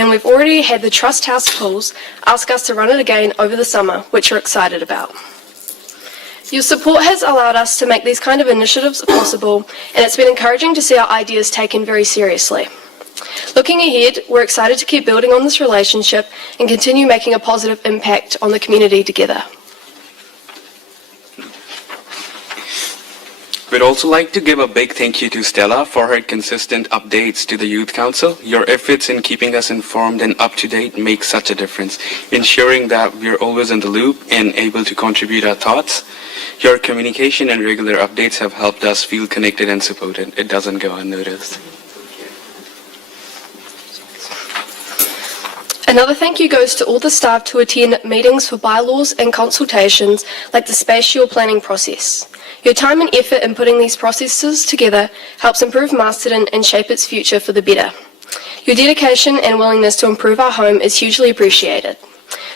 and we've already had the Trust House Pools ask us to run it again over the summer, which we're excited about. Your support has allowed us to make these kind of initiatives possible, and it's been encouraging to see our ideas taken very seriously. Looking ahead, we're excited to keep building on this relationship and continue making a positive impact on the community together. We'd also like to give a big thank you to Stella for her consistent updates to the Youth Council. Your efforts in keeping us informed and up to date make such a difference, ensuring that we're always in the loop and able to contribute our thoughts. Your communication and regular updates have helped us feel connected and supported. It doesn't go unnoticed. Another thank you goes to all the staff who attend meetings for bylaws and consultations like the spatial planning process. Your time and effort in putting these processes together helps improve Masterton and shape its future for the better. Your dedication and willingness to improve our home is hugely appreciated.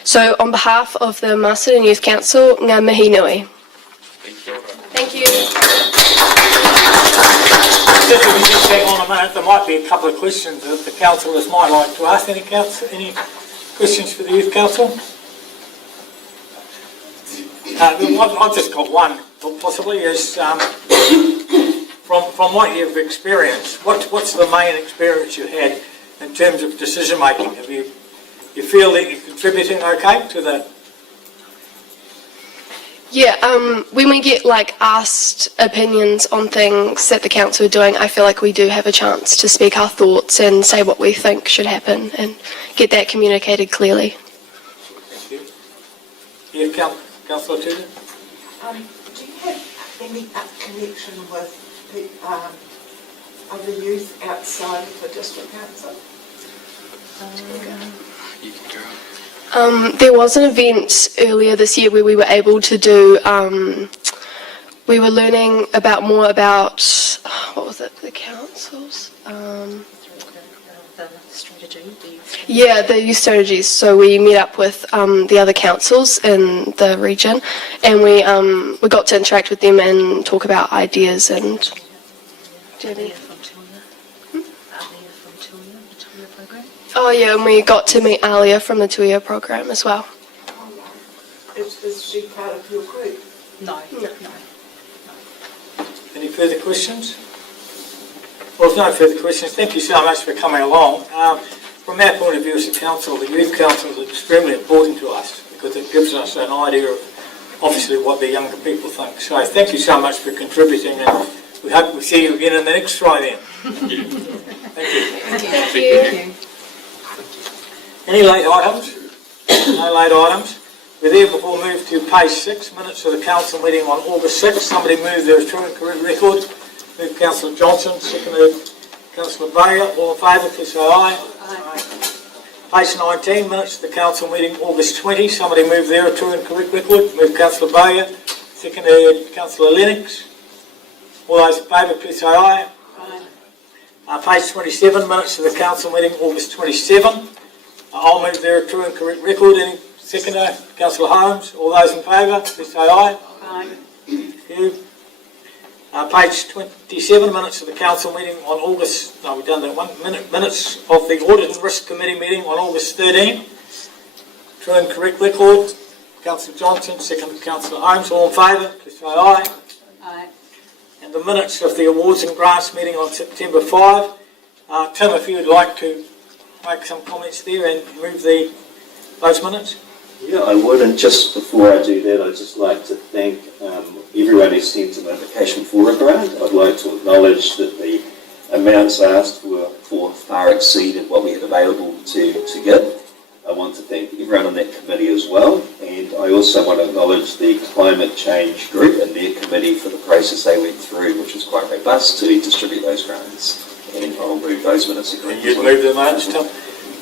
So on behalf of the Masterton Youth Council, ngā mihi nui. Thank you. Just if you just hang on a minute, there might be a couple of questions that the councillors might like to ask. Any questions for the Youth Council? I've just got one, possibly, is from what you've experienced, what's the main experience you had in terms of decision making? Have you feel that you're contributing okay to the... Yeah, when we get asked opinions on things that the council are doing, I feel like we do have a chance to speak our thoughts and say what we think should happen and get that communicated clearly. Thank you. Yeah, Councillor Tudor? Do you have any connection with other youth outside of the district council? You can go. There was an event earlier this year where we were able to do, we were learning more about, what was it, the councils? Yeah, the youth strategies. So we met up with the other councils in the region, and we got to interact with them and talk about ideas and... Oh yeah, and we got to meet Alia from the 2-year program as well. Is she part of your group? No. Any further questions? Well, if no further questions, thank you so much for coming along. From our point of view as a council, the Youth Council is extremely important to us because it gives us an idea of obviously what the younger people think. So thank you so much for contributing, and we hope we see you again in the next try then. Thank you. Thank you. Any late items? No late items. We're there before we move to page 6, minutes of the council meeting on August 6th. Somebody move their true and correct record. Move Councillor Johnson, seconded Councillor Bayer. All in favour, please say aye. Aye. Page 19, minutes of the council meeting August 20. Somebody move their true and correct record. Move Councillor Bayer, seconded Councillor Lennox. All those in favour, please say aye. Aye. Page 27, minutes of the council meeting August 27. I'll move their true and correct record. Any seconder? Councillor Holmes. All those in favour, please say aye. Aye. Thank you. Page 27, minutes of the council meeting on August... No, we've done that one. Minutes of the Audit and Risk Committee meeting on August 13. True and correct record. Councillor Johnson, second Councillor Holmes. All in favour, please say aye. Aye. And the minutes of the Awards and Grants meeting on September 5. Tim, if you would like to make some comments there and move those minutes. Yeah, I would, and just before I do that, I'd just like to thank everyone who sent an application for a grant. I'd like to acknowledge that the amounts asked for far exceeded what we had available to give. I want to thank everyone on that committee as well, and I also want to acknowledge the Climate Change Group and their committee for the process they went through, which was quite robust, to distribute those grants. And I'll move those minutes again. And you'd move the minutes, Tim?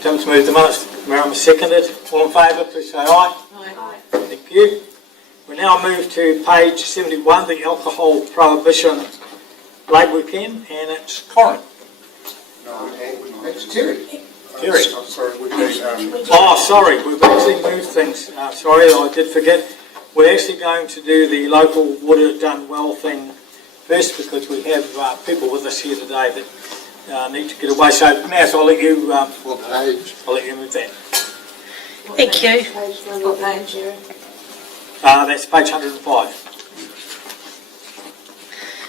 Tim's moved the minutes. Miriam seconded. All in favour, please say aye. Aye. Thank you. We now move to page 71, the alcohol prohibition Labour Weekend, and it's Corin. No, it's Terry. Terry. I'm sorry, we've been... Oh, sorry, we've actually moved things. Sorry, I did forget. We're actually going to do the local water done well thing first because we have people with us here today that need to get away. So, Mass, I'll let you, What page? I'll let you move that. Thank you. What page, Jerry? That's page 105.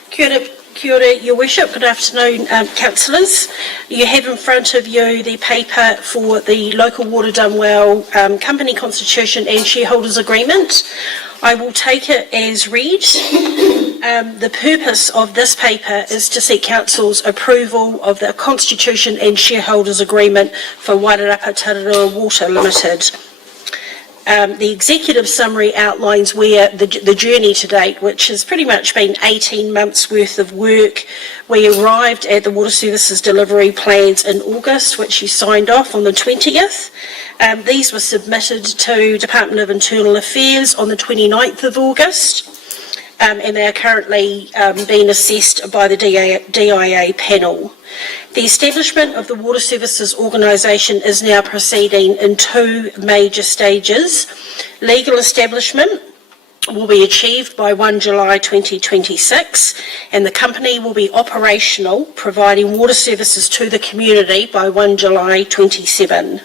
Kia ora, Your Worship. Good afternoon, councillors. You have in front of you the paper for the local water done well company constitution and shareholders agreement. I will take it as read. The purpose of this paper is to seek council's approval of the constitution and shareholders agreement for Wairarapa Tararua Water Limited. The executive summary outlines where the journey to date, which has pretty much been 18 months worth of work. We arrived at the water services delivery plans in August, which you signed off on the 20th. These were submitted to Department of Internal Affairs on the 29th of August. And they are currently being assessed by the DIA panel. The establishment of the Water Services Organisation is now proceeding in two major stages. Legal establishment will be achieved by 1 July 2026, and the company will be operational, providing water services to the community by 1 July 27.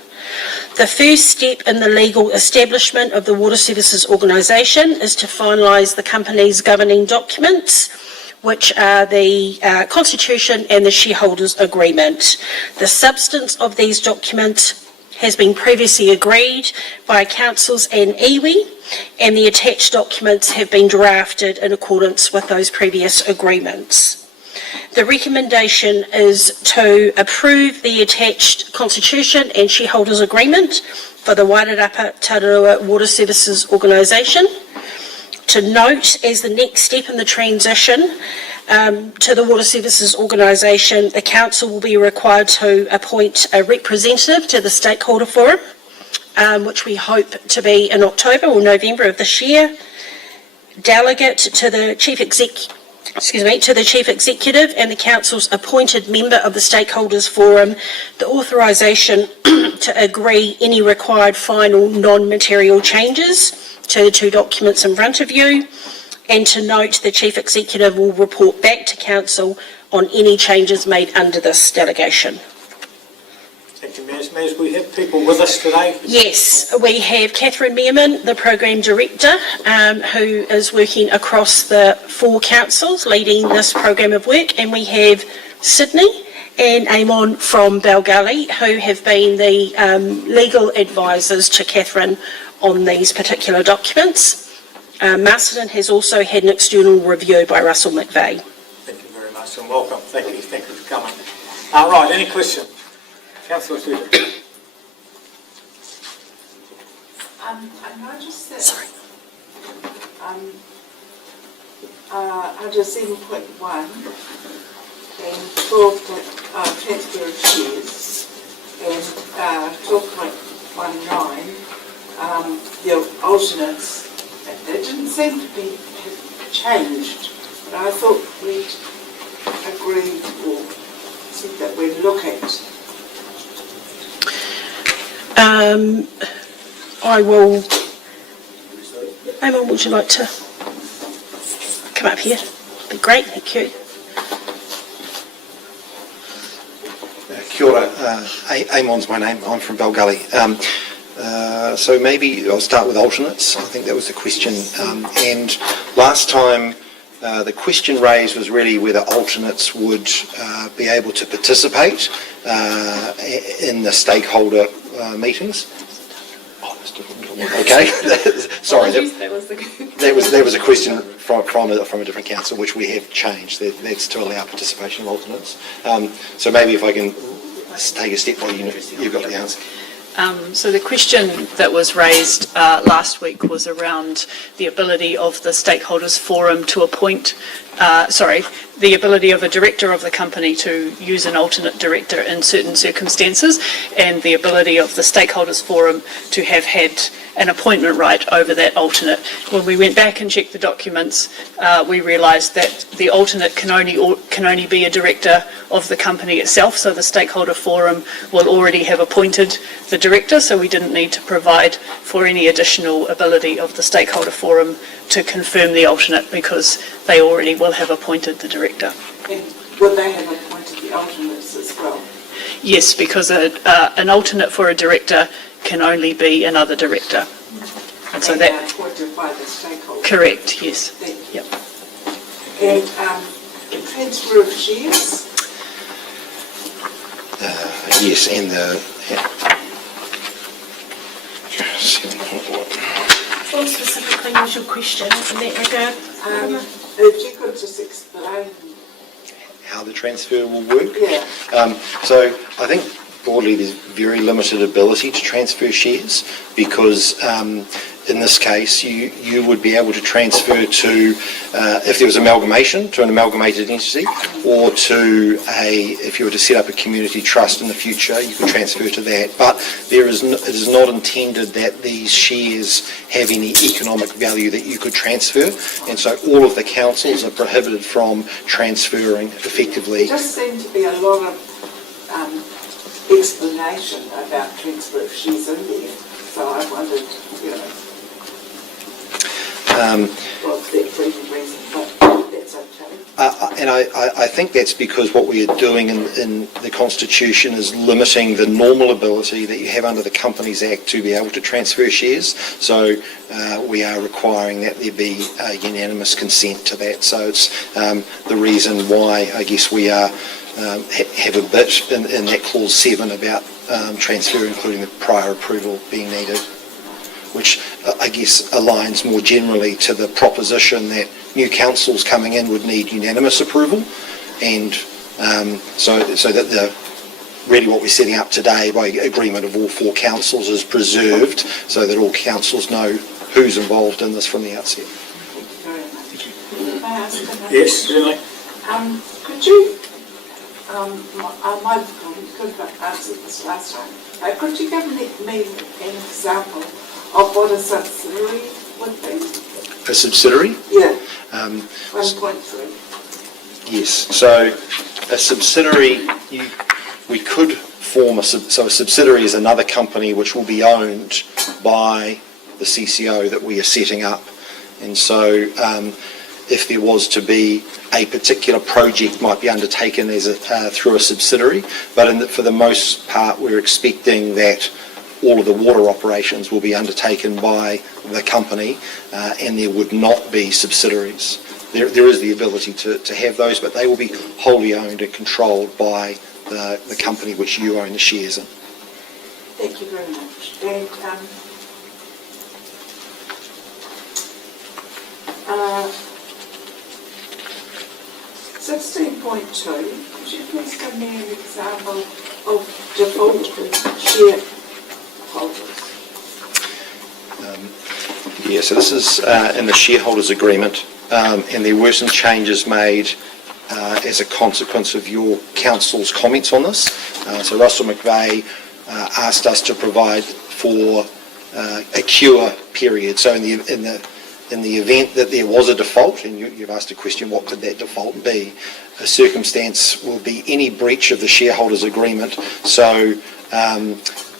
The first step in the legal establishment of the Water Services Organisation is to finalise the company's governing documents, which are the Constitution and the Shareholders Agreement. The substance of these documents has been previously agreed by councils and iwi, and the attached documents have been drafted in accordance with those previous agreements. The recommendation is to approve the attached Constitution and Shareholders Agreement for the Wairarapa Tararua Water Services Organisation. To note, as the next step in the transition to the Water Services Organisation, the Council will be required to appoint a representative to the Stakeholder Forum, which we hope to be in October or November of this year, delegate to the Chief Executive and the Council's appointed member of the Stakeholders Forum, the authorisation to agree any required final non-material changes to the two documents in front of you, and to note the Chief Executive will report back to Council on any changes made under this delegation. Thank you, Ms. Ms. We have people with us today. Yes, we have Catherine Meerman, the Program Director, who is working across the four councils leading this program of work, and we have Sydney and Amon from Balgully, who have been the legal advisors to Catherine on these particular documents. Masterton has also had an external review by Russell McVeigh. Thank you very much and welcome. Thank you for coming. Right, any questions? Councillor Stewart. I noticed that under 7.1 and 12 transfer of shares and 12.19 the alternates, it didn't seem to be have changed, but I thought we'd agreed or said that we'd look at. I will. Amon, would you like to come up here? That'd be great, thank you. Kia ora, Amon's my name, I'm from Balgully. So maybe I'll start with alternates. I think that was the question. And last time the question raised was really whether alternates would be able to participate in the stakeholder meetings. Oh, that's different. Okay, sorry. That was a question from a different council, which we have changed. That's to allow participation of alternates. So maybe if I can take a step while you've got the answer. So the question that was raised last week was around the ability of the Stakeholders Forum to appoint, the ability of a director of the company to use an alternate director in certain circumstances, and the ability of the Stakeholders Forum to have had an appointment right over that alternate. When we went back and checked the documents, we realised that the alternate can only be a director of the company itself, so the Stakeholder Forum will already have appointed the director, so we didn't need to provide for any additional ability of the Stakeholder Forum to confirm the alternate, because they already will have appointed the director. And would they have appointed the alternates Yes, because an alternate for a director can only be another director. And so that, appointed by the stakeholders. correct, yes. Thank you. Yep. And the transfer of shares, Yes, and What specifically was your question in that regard? if you could just explain. how the transfer will work. Yeah. So I think broadly there's very limited ability to transfer shares because in this case you would be able to transfer to, if there was amalgamation, to an amalgamated entity, or to if you were to set up a community trust in the future, you could transfer to that. But it is not intended that these shares have any economic value that you could transfer, and so all of the councils are prohibited from transferring effectively. There just seemed to be a lot of explanation about transfer of shares in there, so I wondered, what's the reason, but that's okay. And I think that's because what we are doing in the Constitution is limiting the normal ability that you have under the Companies Act to be able to transfer shares. So we are requiring that there be unanimous consent to that. So it's the reason why I guess we are have a bit in that clause 7 about transfer, including the prior approval being needed, which I guess aligns more generally to the proposition that new councils coming in would need unanimous approval, and so that really what we're setting up today by agreement of all 4 councils is preserved, so that all councils know who's involved in this from the outset. Thank you very much. May I ask another Yes, question? certainly. Could you, I might have answered this last time, could you give me an example of what a subsidiary would be? A subsidiary? Yeah, 1.3. Yes. So a subsidiary, we could form so a subsidiary is another company which will be owned by the CCO that we are setting up, and so if there was to be a particular project might be undertaken as through a subsidiary, but for the most part we're expecting that all of the water operations will be undertaken by the company, and there would not be subsidiaries. There is the ability to have those, but they will be wholly owned and controlled by the company which you own the shares in. Thank you very much. And 16.2, could you please give me an example of default shareholders? Yeah, so this is in the shareholders agreement, and there were some changes made as a consequence of your council's comments on this. So Russell McVeigh asked us to provide for a cure period. So in the event that there was a default, and you've asked a question, what could that default be? A circumstance will be any breach of the shareholders agreement. So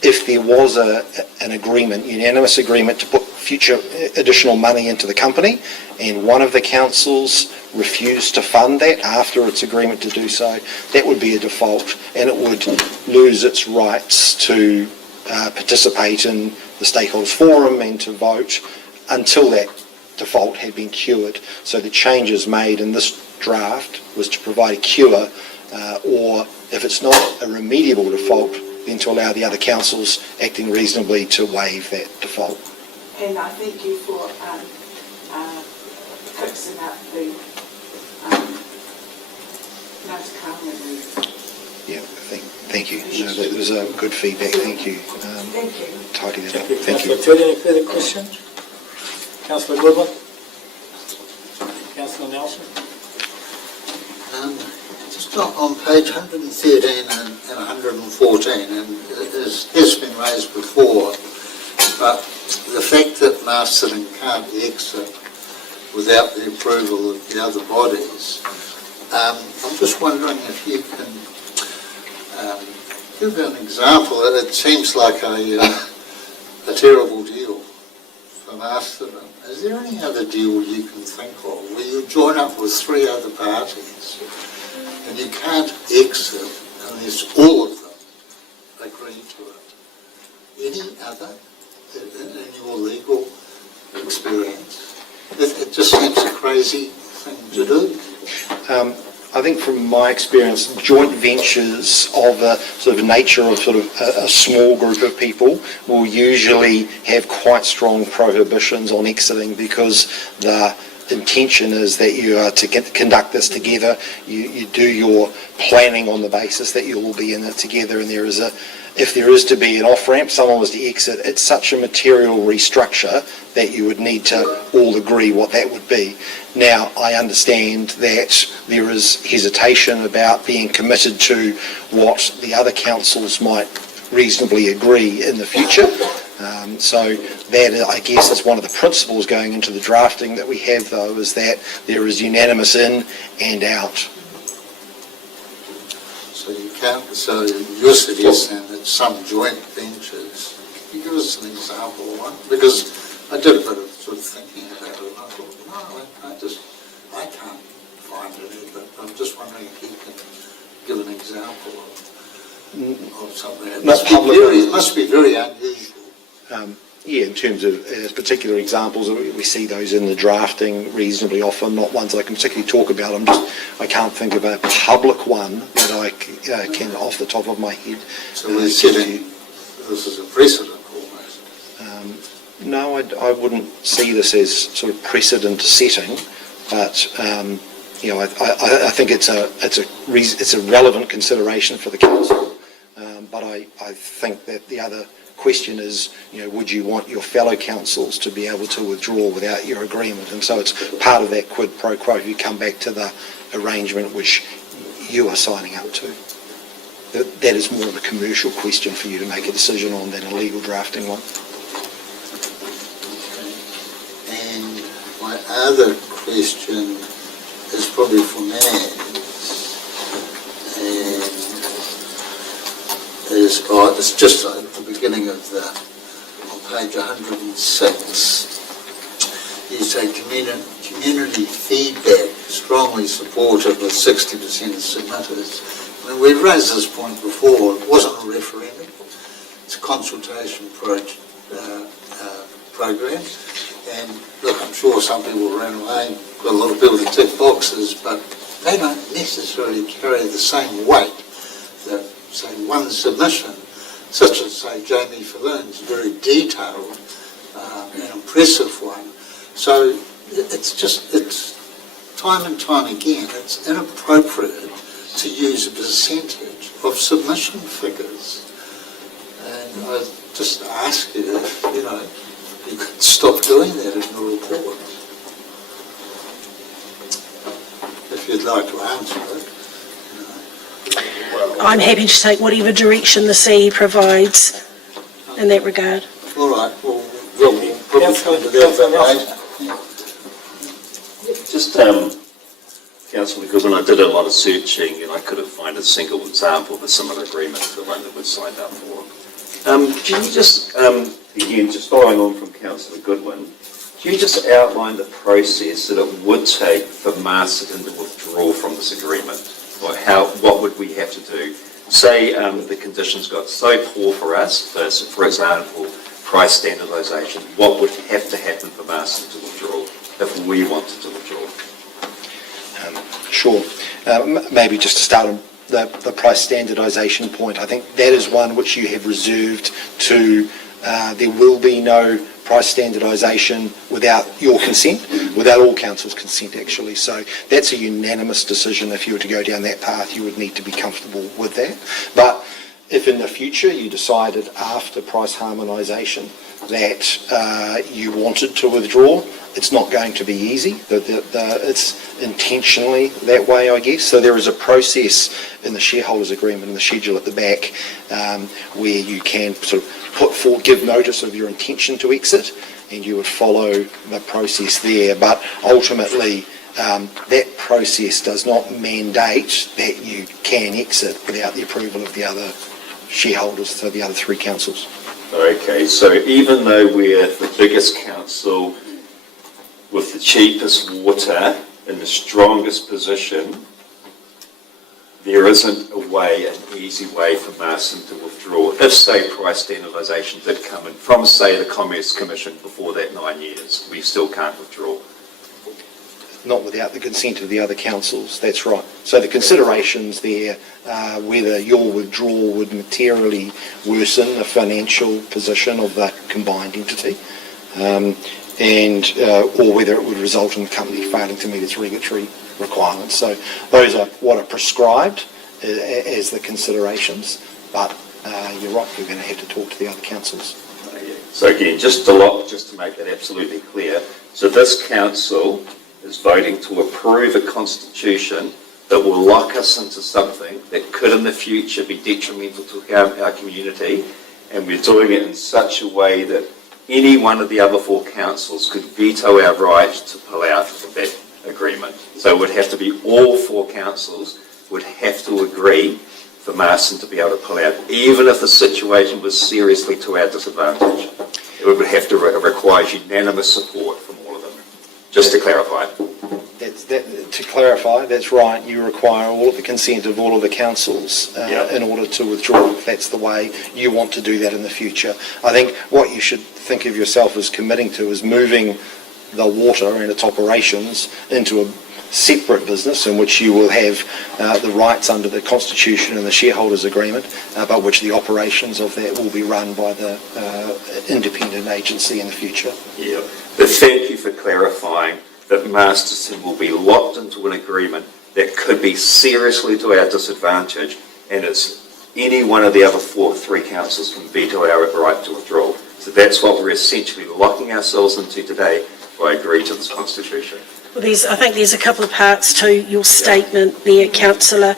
if there was an agreement, unanimous agreement to put future additional money into the company, and one of the councils refused to fund that after its agreement to do so, that would be a default, and it would lose its rights to participate in the stakeholders forum and to vote until that default had been cured. So the changes made in this draft was to provide a cure, or if it's not a remediable default, then to allow the other councils acting reasonably to waive that default. And I thank you for fixing up the nice comment. Yeah, thank you. No, that was good feedback. Thank you. Thank you. Tidy that up. Thank you. Thank you. Councillor Todd, any further questions? Councillor Goodwin? Councillor Nelson? Just on page 113 and 114, and it has been raised before, but the fact that Masterton can't exit without the approval of the other bodies, I'm just wondering if you can give an example. It seems like a terrible deal for Masterton. Is there any other deal you can think of where you join up with 3 other parties and you can't exit unless all of them to it. Any other, in your legal experience? It just seems a crazy thing to do. I think from my experience, joint ventures of a sort of nature of sort of a small group of people will usually have quite strong prohibitions on exiting, because the intention is that you are to conduct this together. You do your planning on the basis that you'll all be in it together, and if there is to be an off-ramp, someone was to exit, it's such a material restructure that you would need to all agree what that would be. Now, I understand that there is hesitation about being committed to what the other councils might reasonably agree in the future. So that, I guess, is one of the principles going into the drafting that we have, though, is that there is unanimous in and out. So you can't, so you're suggesting that some joint ventures, can you give us an example of one? Because I did a bit of sort of thinking about it, and I thought, no, I can't find any, but I'm just wondering if you can give an example of something. It must be very unusual. Yeah, in terms of particular examples, we see those in the drafting reasonably often, not ones I can particularly talk about. I can't think of a public one that I can off the top of my head. So we're setting, this is a precedent almost. No, I wouldn't see this as sort of precedent setting, but I think it's a relevant consideration for the council. But I think that the other question is, would you want your fellow councils to be able to withdraw without your agreement? And so it's part of that quid pro quo. You come back to the arrangement which you are signing up to. That is more of a commercial question for you to make a decision on than a legal drafting one. And my other question is probably for Naz, it's just at the beginning of on page 106, you say community feedback strongly supported with 60% submitted. I mean, we've raised this point before. It wasn't a referendum. It's a consultation program. And look, I'm sure some people ran away, got a lot of people to tick boxes, but they don't necessarily carry the same weight that, say, one submission, such as, say, Jamie Falloon's very detailed and impressive one. So it's time and time again, it's inappropriate to use a percentage of submission figures. And I just ask you if, you could stop doing that in your report. If you'd like to answer it. I'm happy to take whatever direction the CE provides in that regard. All right, well, we'll probably come to that later. Just, Councillor Goodwin, I did a lot of searching and I couldn't find a single example of a similar agreement to the one that was signed up for. Can you just, again, just following on from Councillor Goodwin, can you just outline the process that it would take for Masterton to withdraw from this agreement? Or what would we have to do? Say the conditions got so poor for us, for example, price standardisation, what would have to happen for Masterton to withdraw if we wanted to withdraw? Sure. Maybe just to start on the price standardisation point, I think that is one which you have reserved to, there will be no price standardisation without your consent, without all councils' consent actually. So that's a unanimous decision. If you were to go down that path, you would need to be comfortable with that. But if in the future you decided after price harmonisation that you wanted to withdraw, it's not going to be easy. It's intentionally that way, I guess. So there is a process in the shareholders' agreement, in the schedule at the back, where you can sort of give notice of your intention to exit, and you would follow the process there. But ultimately, that process does not mandate that you can exit without the approval of the other shareholders, so the other three councils. Okay, so even though we're the biggest council with the cheapest water in the strongest position, there isn't a way, an easy way for Masterton to withdraw if, say, price standardisation did come in from, say, the Commerce Commission before that 9 years. We still can't withdraw. Not without the consent of the other councils, that's right. So the considerations there are whether your withdrawal would materially worsen the financial position of the combined entity, or whether it would result in the company failing to meet its regulatory requirements. So those are what are prescribed as the considerations, but you're right, you're going to have to talk to the other councils. So again, just to make that absolutely clear, so this council is voting to approve a constitution that will lock us into something that could in the future be detrimental to our community, and we're doing it in such a way that any one of the other 4 councils could veto our right to pull out of that agreement. So it would have to be all 4 councils would have to agree for Masterton to be able to pull out, even if the situation was seriously to our disadvantage. It would have to require unanimous support from all of them. Just to clarify. To clarify, that's right. You require all of the consent of all of the councils in order to withdraw, if that's the way you want to do that in the future. I think what you should think of yourself as committing to is moving the water and its operations into a separate business in which you will have the rights under the Constitution and the shareholders agreement, but which the operations of that will be run by the independent agency in the future. Yeah, but thank you for clarifying that Masterton will be locked into an agreement that could be seriously to our disadvantage, and it's any one of the other 3 councils can veto our right to withdraw. So that's what we're essentially locking ourselves into today by agreeing to this constitution. Well, I think there's a couple of parts to your statement there, Councillor.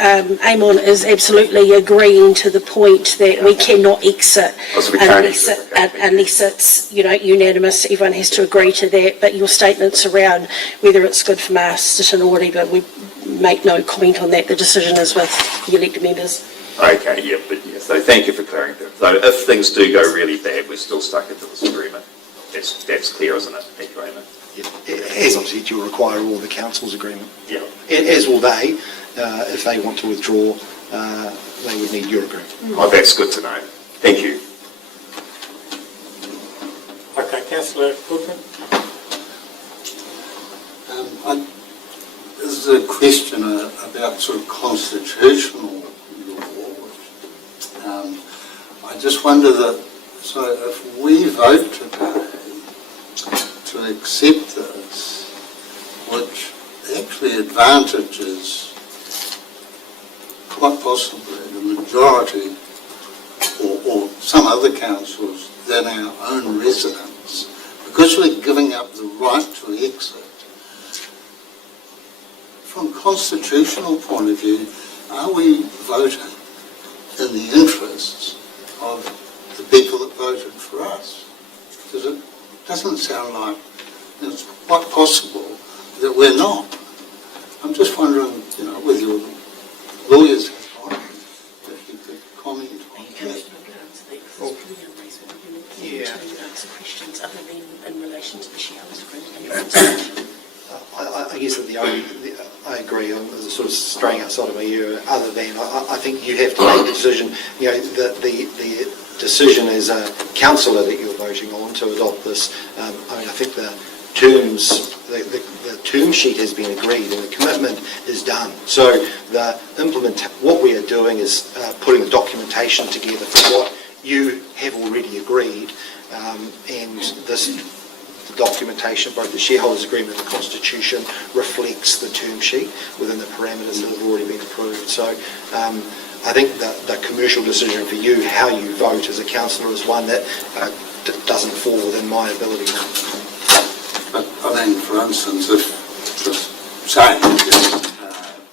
Amon is absolutely agreeing to the point that we cannot exit unless it's unanimous. Everyone has to agree to that. But your statements around whether it's good for Masterton or whatever, we make no comment on that. The decision is with the elected members. Okay, so thank you for clearing that. So if things do go really bad, we're still stuck into this agreement. That's clear, isn't it? Thank you, Amon. As I said, you'll require all the council's agreement. Yeah. As will they, if they want to withdraw, they would need your agreement. Oh, that's good to know. Thank you. Okay, Councillor Goodman. This is a question about sort of constitutional law. I just wonder so if we vote today to accept this, which actually advantages quite possibly the majority or some other councils than our own residents, because we're giving up the right to exit. From a constitutional point of view, are we voting in the interests of the people that voted for us? Because it doesn't sound like it's quite possible that we're not. I'm just wondering, with your lawyers, if you could comment on that. To answer questions other than in relation to the shareholders agreement. I guess that I agree. I'm sort of straying outside of my ear. Other than I think you have to make a decision. The decision as a councillor that you're voting on to adopt this. I think the terms, the term sheet has been agreed and the commitment is done. So what we are doing is putting the documentation together for what you have already agreed, and the documentation, both the shareholders agreement and the constitution, reflects the term sheet within the parameters that have already been approved. So I think the commercial decision for you, how you vote as a councillor, is one that doesn't fall within my ability. For instance, if just saying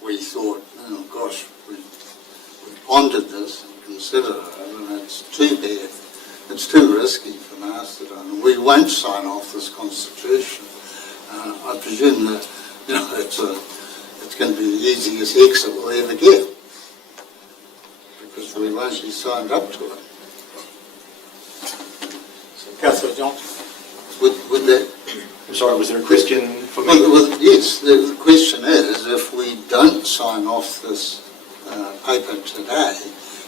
we thought, oh gosh, we've pondered this and considered it, and it's too bad, it's too risky for Masterton, we won't sign off this constitution. I presume that it's going to be the easiest exit we'll ever get, because we won't be signed up to it. So, Councillor Johnson. Would that? I'm sorry, was there a question? for me. Well, yes, the question is, if we don't sign off this paper today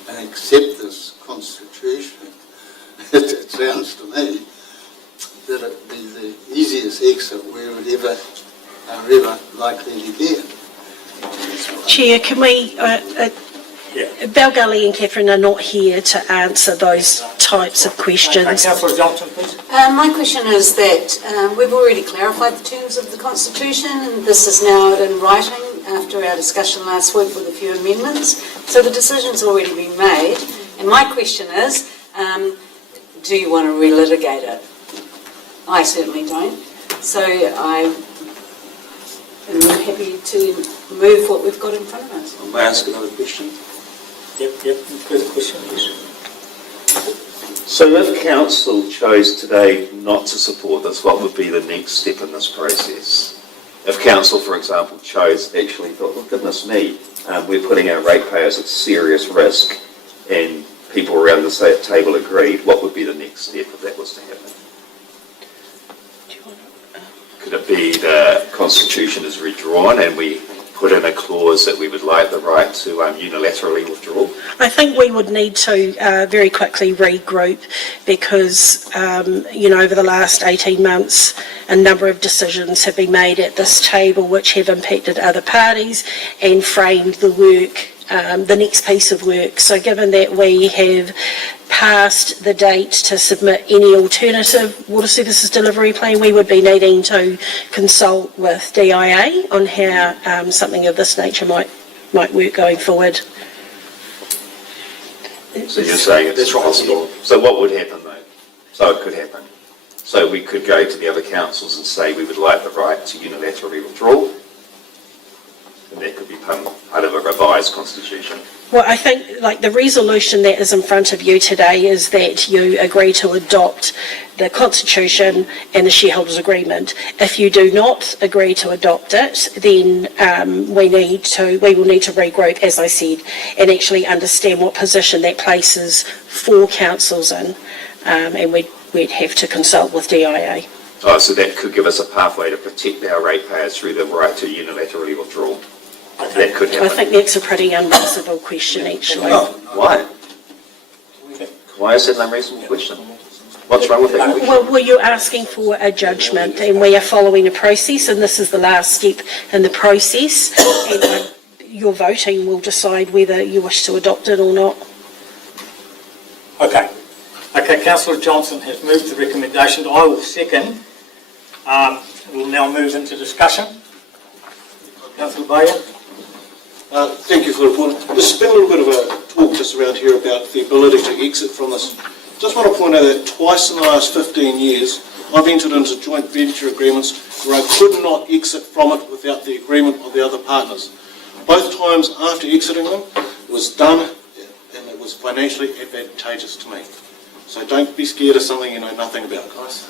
and accept this constitution, it sounds to me that it'd be the easiest exit we would ever are ever likely to get. Chair, can we, Bell Gully and Catherine are not here to answer those types of questions. Councillor Johnson, please. My question is that we've already clarified the terms of the Constitution, and this is now in writing after our discussion last week with a few amendments. So the decision's already been made. And my question is, do you want to relitigate it? I certainly don't. So I am happy to move what we've got in front of us. May I ask another question? Yep, further question, please. So if council chose today not to support this, what would be the next step in this process? If council, for example, actually thought, oh goodness me, we're putting our ratepayers at serious risk, and people around the table agreed, what would be the next step if that was to happen? Could it be the constitution is redrawn and we put in a clause that we would like the right to unilaterally withdraw? I think we would need to very quickly regroup because, over the last 18 months, a number of decisions have been made at this table which have impacted other parties and framed the work, the next piece of work. So given that we have passed the date to submit any alternative water services delivery plan, we would be needing to consult with DIA on how something of this nature might work going forward. So you're saying it's possible. So what would happen though? So it could happen. So we could go to the other councils and say we would like the right to unilaterally withdraw, and that could become part of a revised constitution. Well, I think, the resolution that is in front of you today is that you agree to adopt the Constitution and the shareholders' agreement. If you do not agree to adopt it, then we will need to regroup, as I said, and actually understand what position that places four councils in, and we'd have to consult with DIA. Oh, so that could give us a pathway to protect our ratepayers through the right to unilaterally withdraw. That could happen. I think that's a pretty unreasonable question, actually. Oh, why? Why is that an unreasonable question? What's wrong with that question? Well, you're asking for a judgment, and we are following a process, and this is the last step in the process, and your voting will decide whether you wish to adopt it or not. Okay, Councillor Johnson has moved the recommendation. I will second. We'll now move into discussion. Councillor Bayer. Thank you for the report. There's been a little bit of a talk just around here about the ability to exit from this. Just want to point out that twice in the last 15 years, I've entered into joint venture agreements where I could not exit from it without the agreement of the other partners. Both times after exiting them, it was done and it was financially advantageous to me. So don't be scared of something you know nothing about, guys.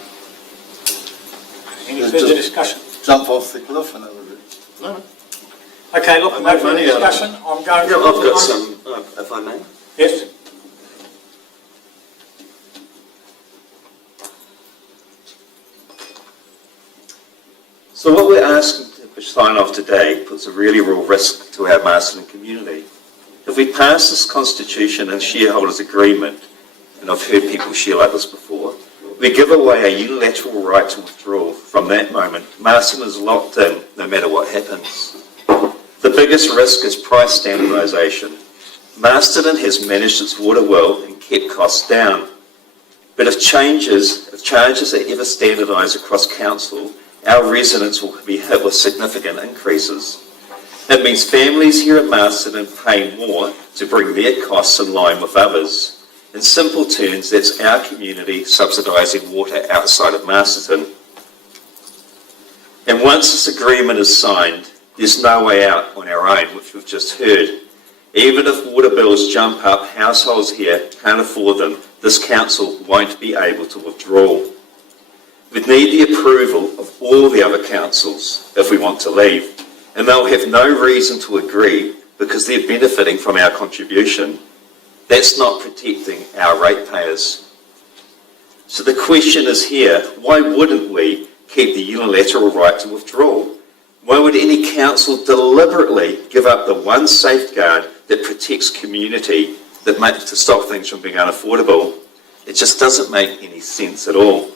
Any further discussion? Jump off the cliff and everything. No. Okay, look, no further discussion. I'm going to... I've got some, if I may. Yes. So what we're asking to sign off today puts a really real risk to our Masterton community. If we pass this constitution and shareholders agreement, and I've heard people share like this before, we give away a unilateral right to withdraw. From that moment, Masterton is locked in no matter what happens. The biggest risk is price standardisation. Masterton has managed its water well and kept costs down. But if charges are ever standardised across council, our residents will be hit with significant increases. It means families here at Masterton pay more to bring their costs in line with others. In simple terms, that's our community subsidising water outside of Masterton. And once this agreement is signed, there's no way out on our own, which we've just heard. Even if water bills jump up, households here can't afford them, this council won't be able to withdraw. We need the approval of all the other councils if we want to leave, and they'll have no reason to agree because they're benefiting from our contribution. That's not protecting our ratepayers. So the question is here, why wouldn't we keep the unilateral right to withdraw? Why would any council deliberately give up the one safeguard that protects community to stop things from being unaffordable? It just doesn't make any sense at all.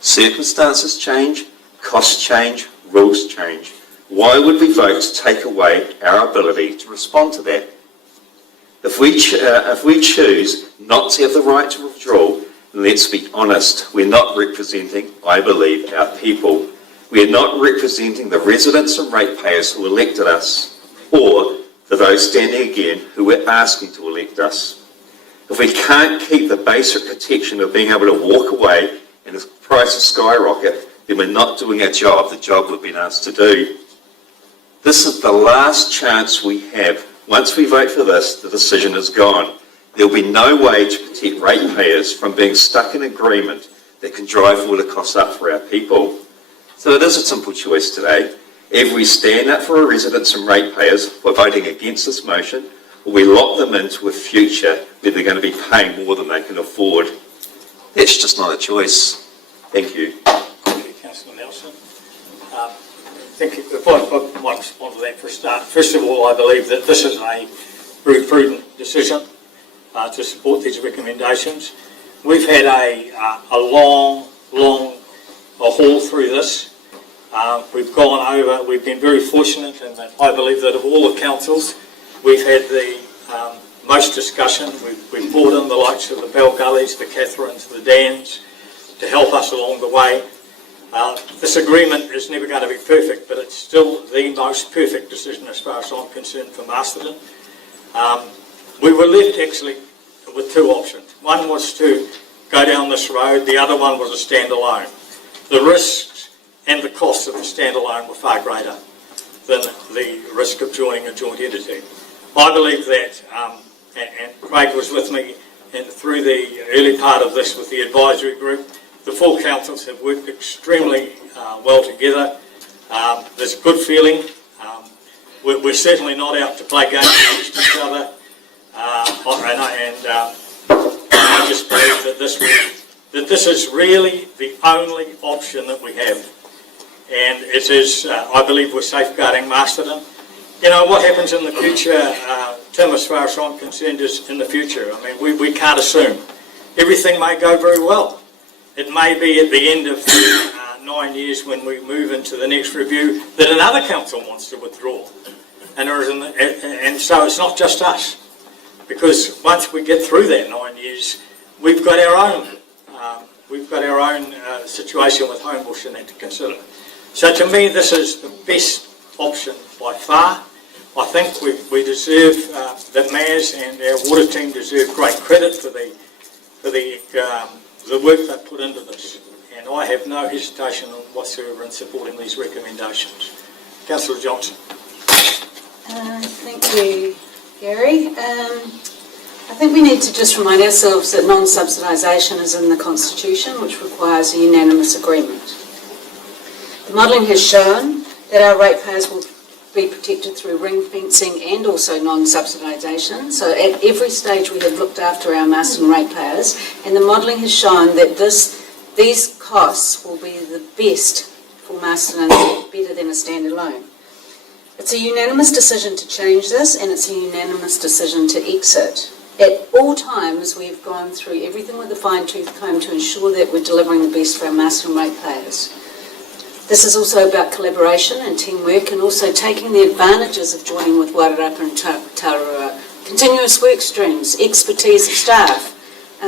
Circumstances change, costs change, rules change. Why would we vote to take away our ability to respond to that? If we choose not to have the right to withdraw, then let's be honest, we're not representing, I believe, our people. We are not representing the residents and ratepayers who elected us, or for those standing again who we're asking to elect us. If we can't keep the basic protection of being able to walk away and the prices skyrocket, then we're not doing our job, the job we've been asked to do. This is the last chance we have. Once we vote for this, the decision is gone. There will be no way to protect ratepayers from being stuck in agreement that can drive water costs up for our people. So it is a simple choice today. Either we stand up for our residents and ratepayers by voting against this motion, or we lock them into a future where they're going to be paying more than they can afford. That's just not a choice. Thank you. Thank you, Councillor Nelson. If I might respond to that for a start. First of all, I believe that this is a very prudent decision to support these recommendations. We've had a long haul through this. We've been very fortunate in that I believe that of all the councils, we've had the most discussion. We've brought in the likes of the Bell Gullies, the Catherines, the Dans to help us along the way. This agreement is never going to be perfect, but it's still the most perfect decision as far as I'm concerned for Masterton. We were left actually with two options. One was to go down this road, the other one was a standalone. The risks and the costs of the standalone were far greater than the risk of joining a joint entity. I believe that, and Craig was with me and through the early part of this with the advisory group, the four councils have worked extremely well together. There's a good feeling. We're certainly not out to play games against each other. I just believe that this is really the only option that we have. And it is, I believe we're safeguarding Masterton. You know, what happens in the future, Tim, as far as I'm concerned, is in the future. I mean, we can't assume. Everything may go very well. It may be at the end of 9 years when we move into the next review that another council wants to withdraw. And so it's not just us. Because once we get through that 9 years, we've got our own situation with Homebush and that to consider. So to me, this is the best option by far. I think we deserve, the mayors and our water team deserve great credit for the work they've put into this. And I have no hesitation whatsoever in supporting these recommendations. Councillor Johnson. Thank you, Gary. I think we need to just remind ourselves that non-subsidisation is in the Constitution, which requires a unanimous agreement. The modelling has shown that our ratepayers will be protected through ring fencing and also non-subsidisation. So at every stage we have looked after our Masterton ratepayers, and the modelling has shown that these costs will be the best for Masterton, better than a standalone. It's a unanimous decision to change this, and it's a unanimous decision to exit. At all times, we've gone through everything with a fine-tooth comb to ensure that we're delivering the best for our Masterton ratepayers. This is also about collaboration and teamwork, and also taking the advantages of joining with Wairarapa and Tararua. Continuous work streams, expertise of staff,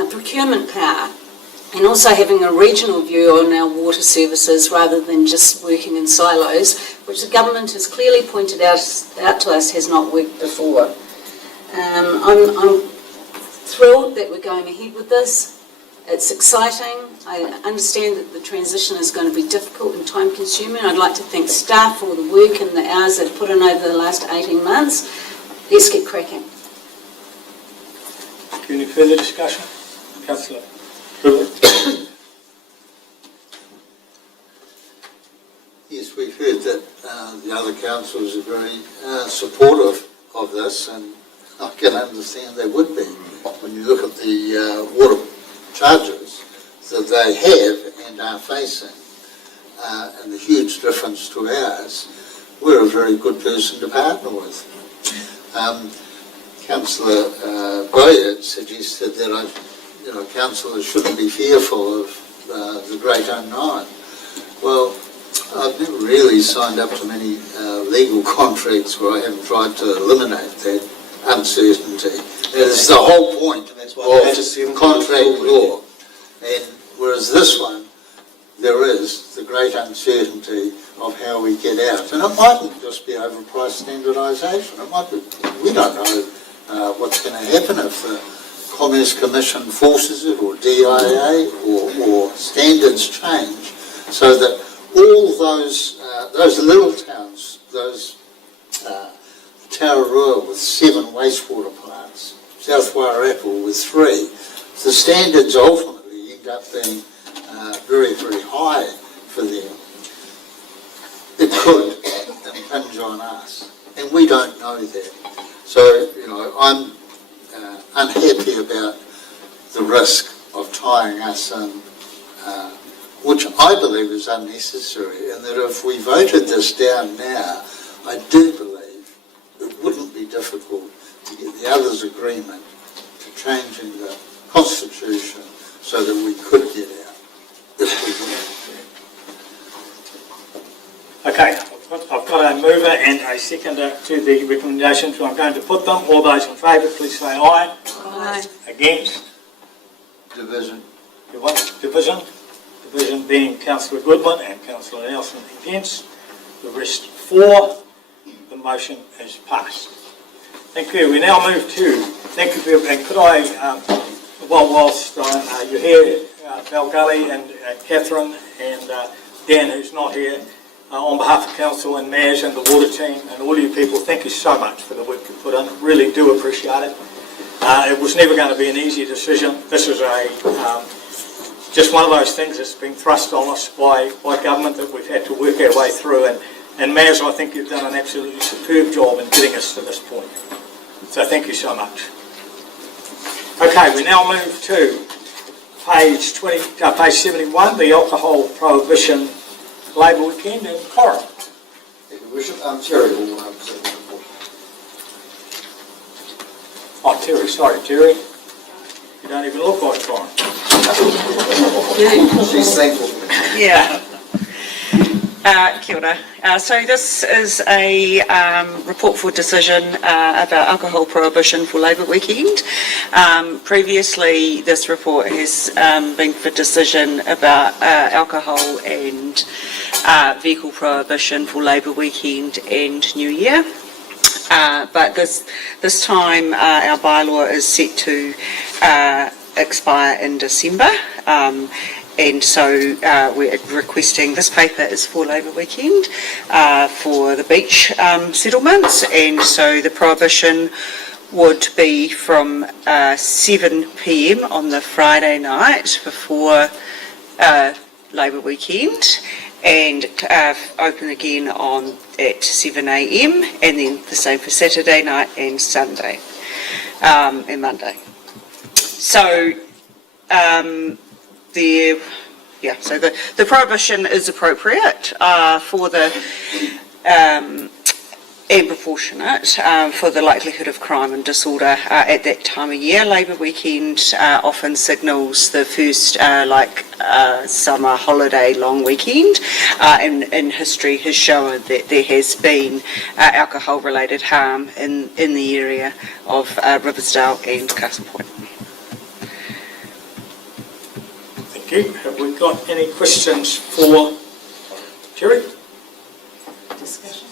procurement power, and also having a regional view on our water services rather than just working in silos, which the government has clearly pointed out to us has not worked before. I'm thrilled that we're going ahead with this. It's exciting. I understand that the transition is going to be difficult and time consuming. I'd like to thank staff for all the work and the hours they've put in over the last 18 months. Let's get cracking. Any further discussion? Councillor. Yes, we've heard that the other councils are very supportive of this, and I can understand they would be when you look at the water charges that they have and are facing. and the huge difference to ours, we're a very good person to partner with. Councillor Boyer suggested that councillors shouldn't be fearful of the great unknown. Well, I've never really signed up to many legal contracts where I haven't tried to eliminate that uncertainty. That is the whole point of contract law. And whereas this one, there is the great uncertainty of how we get out. And it mightn't just be overpriced standardisation. It might be, we don't know what's going to happen if the Commerce Commission forces it, or DIA, or standards change, so that all those little towns, those Taurua with 7 wastewater plants, South Wairarapa with 3, the standards ultimately end up being very, very high for them. It could impinge on us, and we don't know that. So, I'm unhappy about the risk of tying us in, which I believe is unnecessary, and that if we voted this down now, I do believe it wouldn't be difficult to get the others' agreement to changing the Constitution so that we could get out if we wanted. Okay, I've got a mover and a seconder to the recommendations, so I'm going to put them. All those in favour, please say aye. Aye. Against? Division. You want division? Division being Councillor Goodman and Councillor Nelson against. The rest for. The motion is passed. Thank you. We now move to, thank you for, and could I, whilst you're here, Val Gully and Catherine and Dan, who's not here, on behalf of Council and Mayors and the Water team and all you people, thank you so much for the work you put in. Really do appreciate it. It was never going to be an easy decision. This is just one of those things that's been thrust on us by government that we've had to work our way through. And Mayors, I think you've done an absolutely superb job in getting us to this point. So thank you so much. Okay, we now move to page 71, the alcohol prohibition Labour weekend in Coram. Thank you, Worship. Terry will present the report. Oh, Terry, sorry, Terry. You don't even look like Coram. She's thankful. Yeah. Kia ora. So this is a report for decision about alcohol prohibition for Labour weekend. Previously, this report has been for decision about alcohol and vehicle prohibition for Labour weekend and New Year. But this time our bylaw is set to expire in December. And so we're requesting, this paper is for Labour weekend for the beach settlements, and so the prohibition would be from 7 p.m. on the Friday night before Labour weekend, and open again at 7 a.m. and then the same for Saturday night and Sunday and Monday. So the prohibition is appropriate for the and proportionate for the likelihood of crime and disorder at that time of year. Labour weekend often signals the first summer holiday long weekend, and history has shown that there has been alcohol related harm in the area of Riversdale and Castle Point. Thank you. Have we got any questions for Terry? Discussion.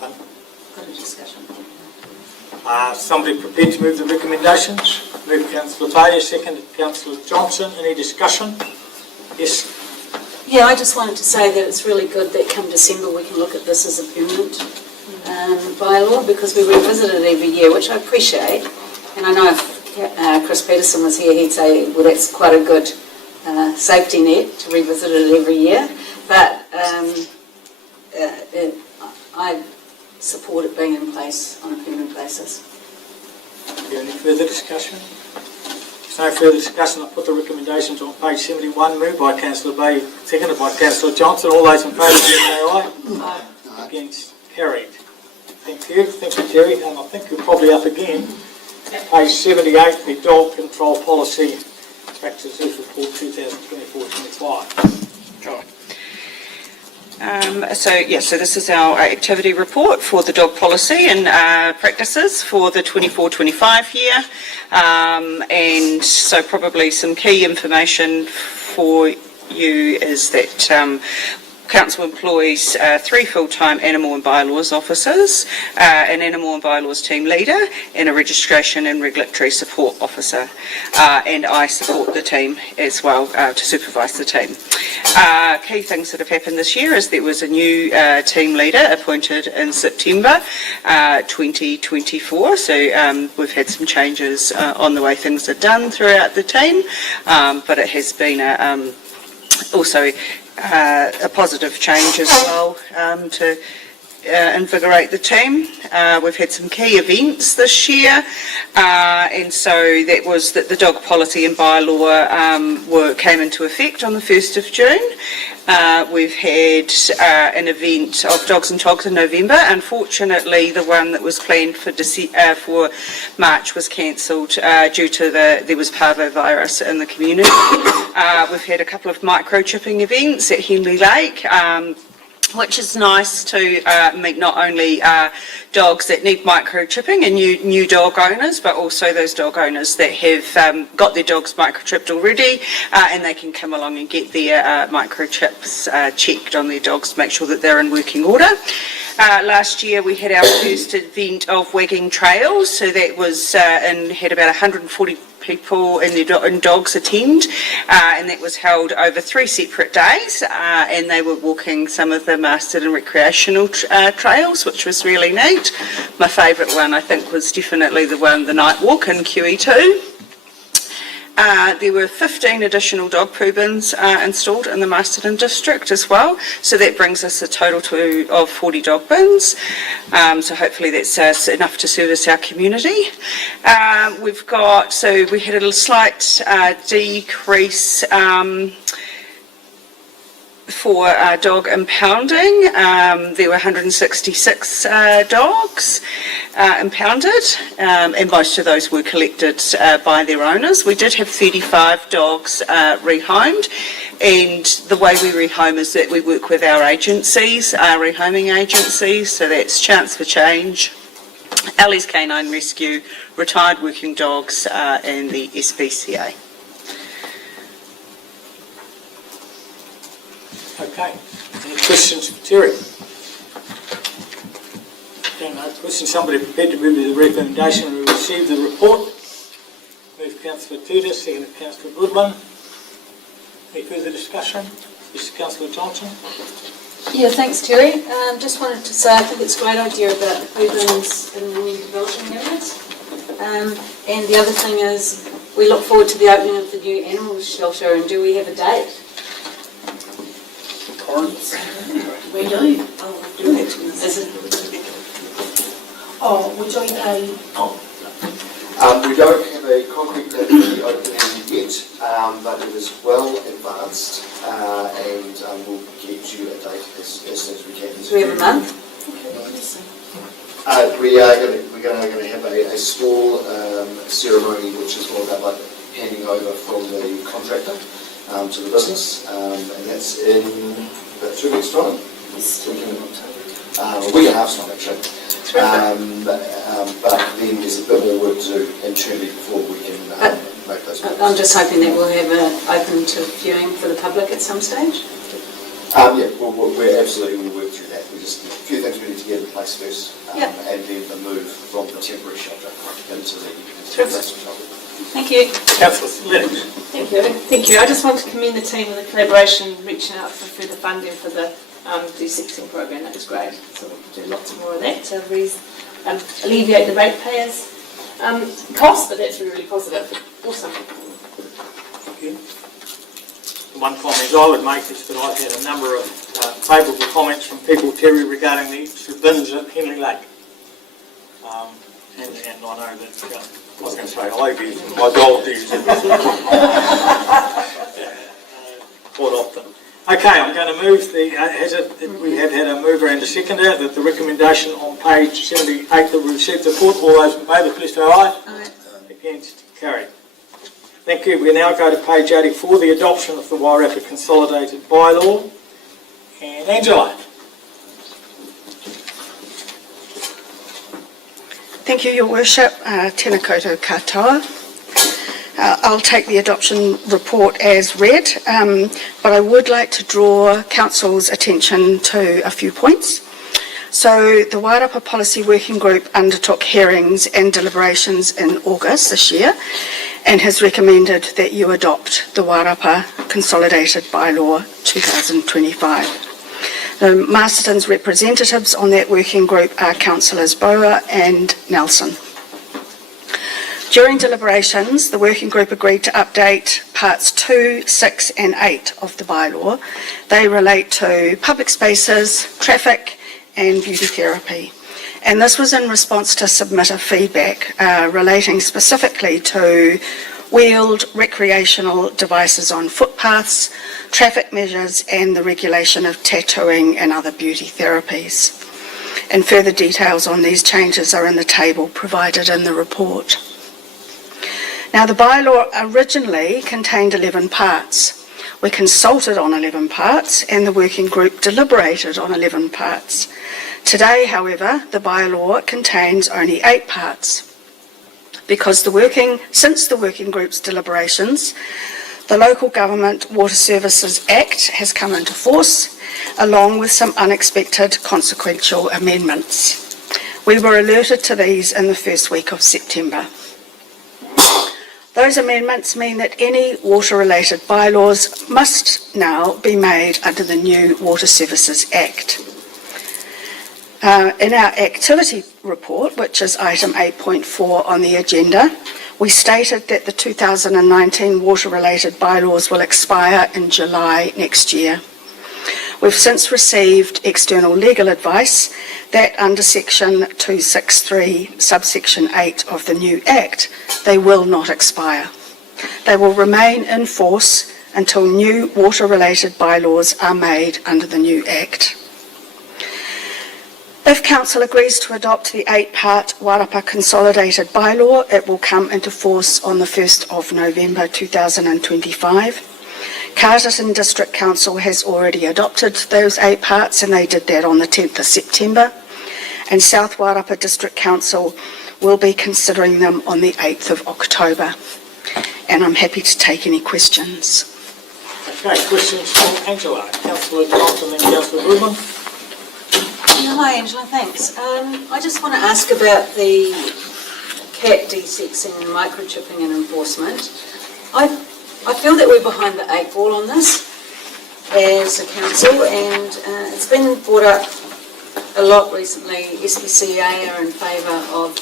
Got a discussion. Somebody prepared to move the recommendations? Move Councillor Taylor, second Councillor Johnson. Any discussion? Yes. Yeah, I just wanted to say that it's really good that come December we can look at this as a permanent bylaw, because we revisit it every year, which I appreciate. And I know if Chris Peterson was here, he'd say, well, that's quite a good safety net to revisit it every year. But I support it being in place on a permanent basis. Any further discussion? There's no further discussion. I'll put the recommendations on page 71, moved by Councillor Bay, seconded by Councillor Johnson. All those in favour, say aye. Aye. Against, carried. Thank you, Terry. And I think you're probably up again. Page 78, the dog control policy practices report 2024-25. So this is our activity report for the dog policy and practices for the 24-25 year. And so probably some key information for you is that Council employs 3 full-time animal and bylaws officers, an animal and bylaws team leader, and a registration and regulatory support officer. And I support the team as well to supervise the team. Key things that have happened this year is there was a new team leader appointed in September 2024. So we've had some changes on the way things are done throughout the team, but it has been also a positive change as well to invigorate the team. We've had some key events this year, and so that was that the dog policy and bylaw came into effect on the 1st of June. We've had an event of Dogs and Togs in November. Unfortunately, the one that was planned for March was cancelled due to there was parvovirus in the community. We've had a couple of microchipping events at Henley Lake, which is nice to meet not only dogs that need microchipping and new dog owners, but also those dog owners that have got their dogs microchipped already, and they can come along and get their microchips checked on their dogs to make sure that they're in working order. Last year we had our first event of wagging trails, so that was and had about 140 people and dogs attend, and that was held over 3 separate days, and they were walking some of the Masterton recreational trails, which was really neat. My favourite one, I think, was definitely the night walk in QE2. There were 15 additional dog poo bins installed in the Masterton district as well, so that brings us a total of 40 dog bins. So hopefully that's enough to service our community. We had a little slight decrease for dog impounding. There were 166 dogs impounded, and most of those were collected by their owners. We did have 35 dogs rehomed, and the way we rehome is that we work with our agencies, our rehoming agencies, so that's Chance for Change, Ellie's Canine Rescue, Retired Working Dogs, and the SPCA. Okay. Any questions for Terry? Okay, no questions. Somebody prepared to move the recommendation and receive the report. Move Councillor Tudor, seconded Councillor Goodman. Any further discussion? Yes, Councillor Johnson. Yeah, thanks, Terry. Just wanted to say I think it's a great idea about the poo bins in the new development areas. And the other thing is we look forward to the opening of the new animal shelter, and do we have a date? We do. Is it? We're doing We don't have a concrete date for the opening yet, but it is well advanced, and we'll get you a date as soon as we can. Do we have a month? We're going to have a small ceremony, which is more about like handing over from the contractor to the business, and that's in about 2 weeks' time. A week and a half's time, actually. But then there's a bit more work to do internally before we can make those moves. I'm just hoping that we'll have it open to viewing for the public at some stage. Yeah, we're absolutely will work through that. We just a few things we need to get in place first, and then the move from the temporary shelter into the permanent shelter. Thank you. Councillor Lennox. Thank you. Thank you. I just want to commend the team on the collaboration, reaching out for further funding for the de-sexing program. That was great. So we can do lots more of that to alleviate the ratepayers' costs, but that's really positive. Awesome. Thank you. One comment I would make is that I've had a number of favourable comments from people, Terry, regarding the extra bins at Henley Lake. And I know that I was going to say I've used it, my dog used it. Quite often. Okay, I'm going to move we have had a mover and a seconder, that the recommendation on page 78 that we received the report. All those in favour, please say aye. Aye. Against, carried. Thank you. We now go to page 84, the adoption of the Wairarapa Consolidated bylaw. And Angela. Thank you, Your Worship. Tēnā koutou katoa. I'll take the adoption report as read, but I would like to draw Council's attention to a few points. So the Wairarapa Policy Working Group undertook hearings and deliberations in August this year and has recommended that you adopt the Wairarapa Consolidated Bylaw 2025. The Masterton's representatives on that working group are Councillors Boa and Nelson. During deliberations, the working group agreed to update parts 2, 6 and 8 of the bylaw. They relate to public spaces, traffic and beauty therapy. And this was in response to submitter feedback relating specifically to wheeled recreational devices on footpaths, traffic measures and the regulation of tattooing and other beauty therapies. And further details on these changes are in the table provided in the report. Now, the bylaw originally contained 11 parts. We consulted on 11 parts and the working group deliberated on 11 parts. Today, however, the bylaw contains only 8 parts because since the working group's deliberations, the Local Government Water Services Act has come into force, along with some unexpected consequential amendments. We were alerted to these in the first week of September. Those amendments mean that any water-related bylaws must now be made under the new Water Services Act. In our activity report, which is item 8.4 on the agenda, we stated that the 2019 water-related bylaws will expire in July next year. We've since received external legal advice that under section 263, subsection 8 of the new Act, they will not expire. They will remain in force until new water-related bylaws are made under the new Act. If Council agrees to adopt the 8-part Wairarapa Consolidated Bylaw, it will come into force on the 1st of November 2025. Carterton District Council has already adopted those 8 parts and they did that on the 10th of September. And South Wairarapa District Council will be considering them on the 8th of October. And I'm happy to take any questions. Okay, questions from Angela. Councillor Johnson and Councillor Goodman. Yeah, hi Angela, thanks. I just want to ask about the cat desexing and microchipping and enforcement. I feel that we're behind the 8 ball on this as a council, and it's been brought up a lot recently. SPCA are in favour of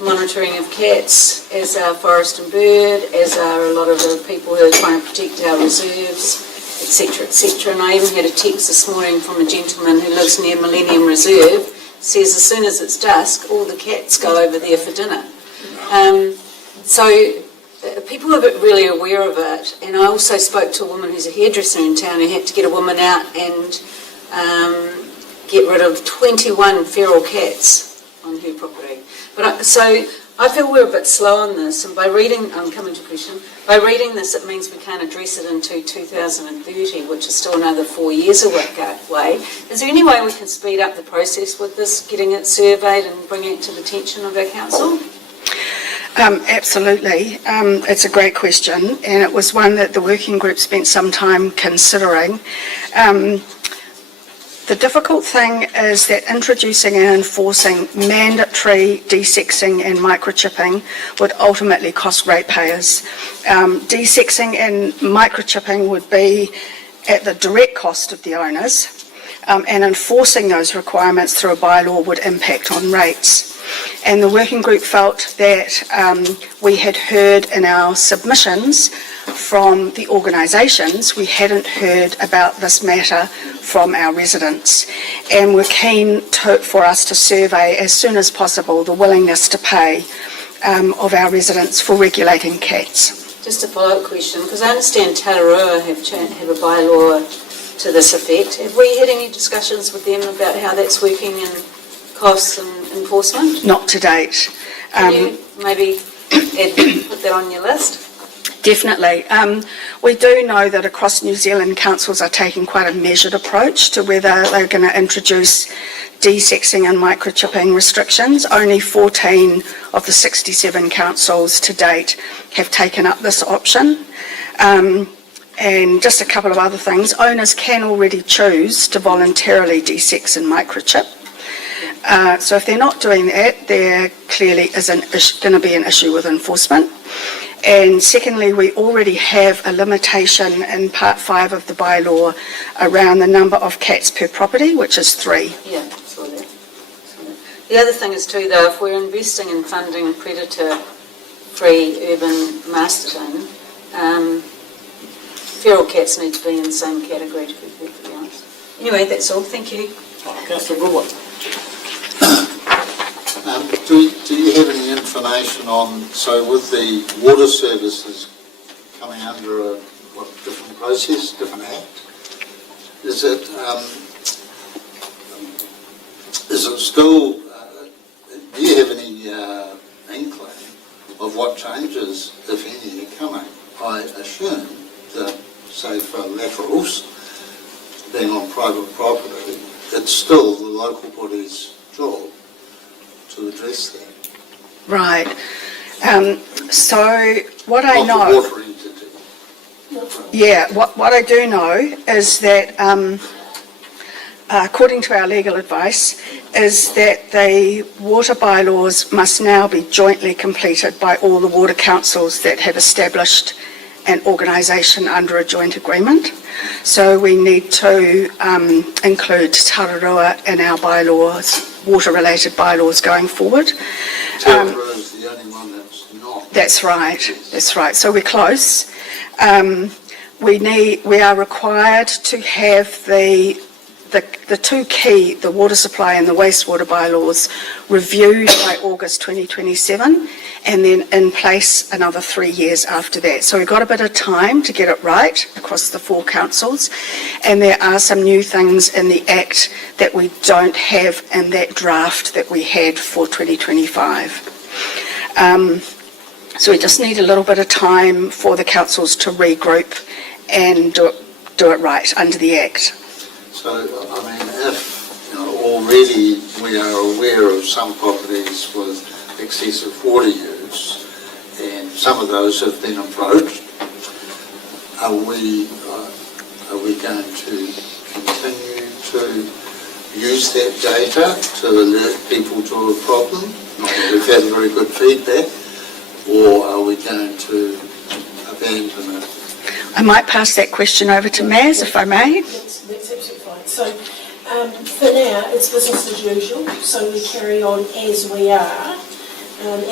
monitoring of cats, as are Forest and Bird, as are a lot of the people who are trying to protect our reserves, etc, etc. And I even had a text this morning from a gentleman who lives near Millennium Reserve, says as soon as it's dusk, all the cats go over there for dinner. So people are really aware of it, and I also spoke to a woman who's a hairdresser in town who had to get a woman out and get rid of 21 feral cats on her property. But so I feel we're a bit slow on this, and by reading, I'm coming to a question, by reading this it means we can't address it until 2030, which is still another 4 years away. Is there any way we can speed up the process with this, getting it surveyed and bringing it to the attention of our council? Absolutely. It's a great question, and it was one that the working group spent some time considering. The difficult thing is that introducing and enforcing mandatory desexing and microchipping would ultimately cost ratepayers. Desexing and microchipping would be at the direct cost of the owners, and enforcing those requirements through a bylaw would impact on rates. And the working group felt that we had heard in our submissions from the organisations, we hadn't heard about this matter from our residents, and were keen for us to survey as soon as possible the willingness to pay of our residents for regulating cats. Just a follow-up question, because I understand Tararua have a bylaw to this effect. Have we had any discussions with them about how that's working and costs and enforcement? Not to date. Can you maybe put that on your list? Definitely. We do know that across New Zealand, councils are taking quite a measured approach to whether they're going to introduce desexing and microchipping restrictions. Only 14 of the 67 councils to date have taken up this option. And just a couple of other things. Owners can already choose to voluntarily desex and microchip. So if they're not doing that, there clearly is going to be an issue with enforcement. And secondly, we already have a limitation in Part 5 of the bylaw around the number of cats per property, which is 3. Yeah, saw that. The other thing is too, though, if we're investing in funding predator-free urban Masterton, feral cats need to be in the same category, to be perfectly honest. Anyway, that's all. Thank you. Councillor Goodwin. Do you have any information on, so with the water services coming under a different process, different act, is it still, do you have any inkling of what changes, if any, are coming? I assume that, say for laterals, being on private property, it's still the local body's job to address that. Right. So what I know... Not the water entity. Yeah, what I do know is that, according to our legal advice, is that the water bylaws must now be jointly completed by all the water councils that have established an organisation under a joint agreement. So we need to include Tararua in our bylaws, water-related bylaws going forward. Tararua is the only one that's not. That's right. That's right. So we're close. We are required to have the two key, the water supply and the wastewater bylaws, reviewed by August 2027, and then in place another 3 years after that. So we've got a bit of time to get it right across the 4 councils, and there are some new things in the Act that we don't have in that draft that we had for 2025. So we just need a little bit of time for the councils to regroup and do it right under the Act. So, I mean, if already we are aware of some properties with excessive water use, and some of those have been approached, are we going to continue to use that data to alert people to a problem? We've had very good feedback, or are we going to abandon it? I might pass that question over to Maz, if I may. That's absolutely fine. So for now, it's business as usual, so we carry on as we are.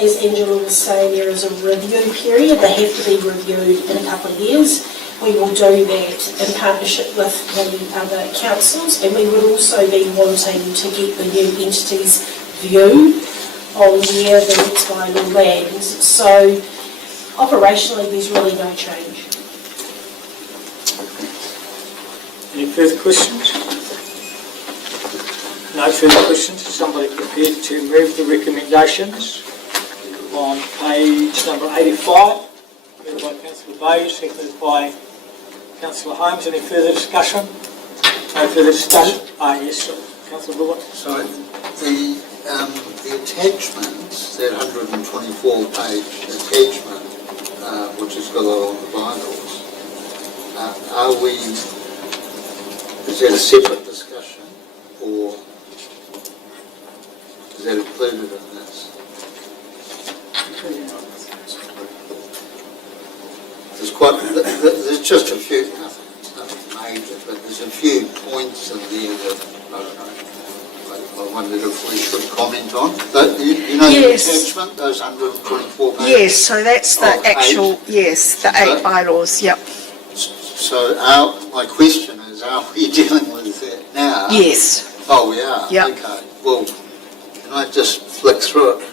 As Angela was saying, there is a review period. They have to be reviewed in a couple of years. We will do that in partnership with the other councils, and we would also be wanting to get the new entity's view on where the next bylaw lands. So operationally, there's really no change. Any further questions? No further questions. Is somebody prepared to move the recommendations on page number 85? Moved by Councillor Bayes, seconded by Councillor Holmes. Any further discussion? No further discussion? Yes, Councillor Goodwin. So the attachments, that 124-page attachment, which has got all the bylaws, is that a separate discussion, or is that included in this? There's just a few, nothing major, but there's a few points in there that, I don't know, I wondered if we should comment on. But you know Yes. the attachment, those 124 pages? Yes, so that's the Oh, actual, 8. yes, the 8 bylaws, yep. So my question is, are we dealing with that now? Yes. Oh, we are? Yep. Okay. Well, can I just flick through it?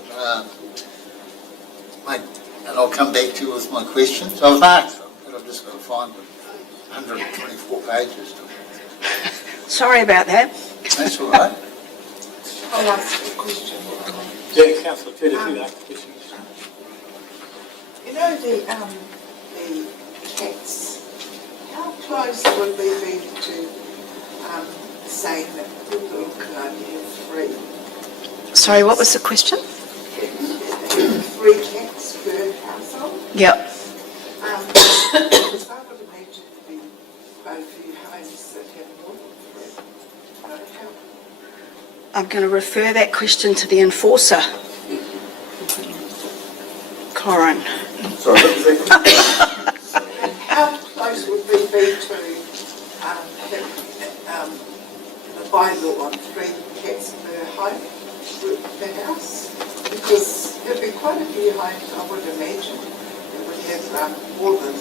and I'll come back to you with my questions. I've marked them, but I've just got to find them. 124 pages. Sorry about that. That's all right. I'll ask a question. Yeah, Councillor Ted, if you like questions. You know the cats, how close would we be to saying that people can only have 3? Sorry, what was the question? 3 cats per household? Yep. Because I would imagine there'd be quite a few homes that have more than 3. How I'm going to refer that question to the enforcer. Corin. Sorry, what was that? How close would we be to the bylaw on 3 cats per home, per house? Because there'd be quite a few homes, I would imagine, that would have more than 3.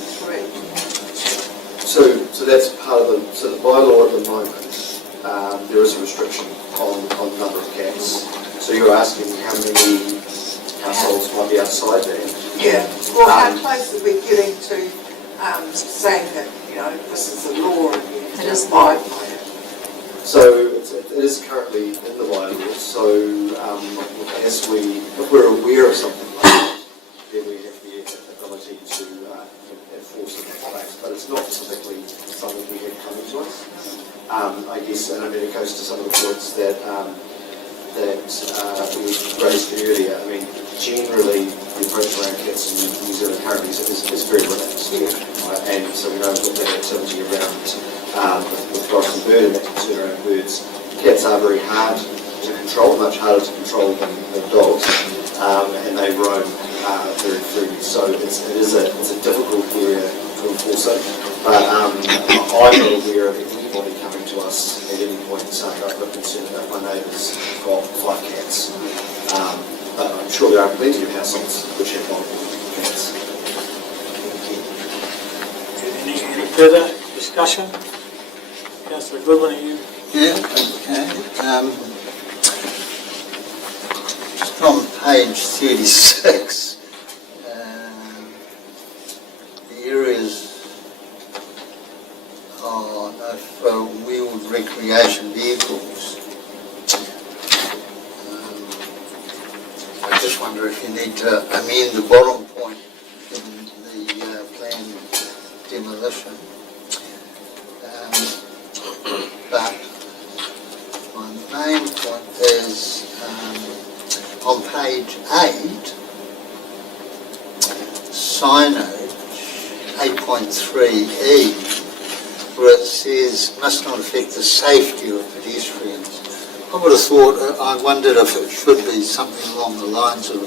So that's part of the bylaw at the moment. There is a restriction on the number of cats. So you're asking how many households might be outside that? Yeah. Well, how close are we getting to saying that, this is a law and you have to abide by it? So it is currently in the bylaw. So if we're aware of something like that, then we have the ability to enforce it in place. But it's not typically something we have coming to us. I guess, and I mean, it goes to some of the points that we raised earlier. I mean, generally, the approach around cats in New Zealand currently is very relaxed. Right? And so we know with that activity around with dogs and birds and that concern around birds, cats are very hard to control, much harder to control than dogs, and they roam very freely. So it's a difficult area to enforce it. But I'm not aware of anybody coming to us at any point saying, I've got concern about my neighbour's got 5 cats. But I'm sure there are plenty of households which have multiple cats. Any further discussion? Councillor Goodwin, are you? Yeah, okay. Just on page 36, the areas for wheeled recreation vehicles. I just wonder if you need to amend the bottom point in the planned demolition. But my main point is on page 8, signage 8.3E, where it says must not affect the safety of pedestrians. I would have thought, I wondered if it should be something along the lines of,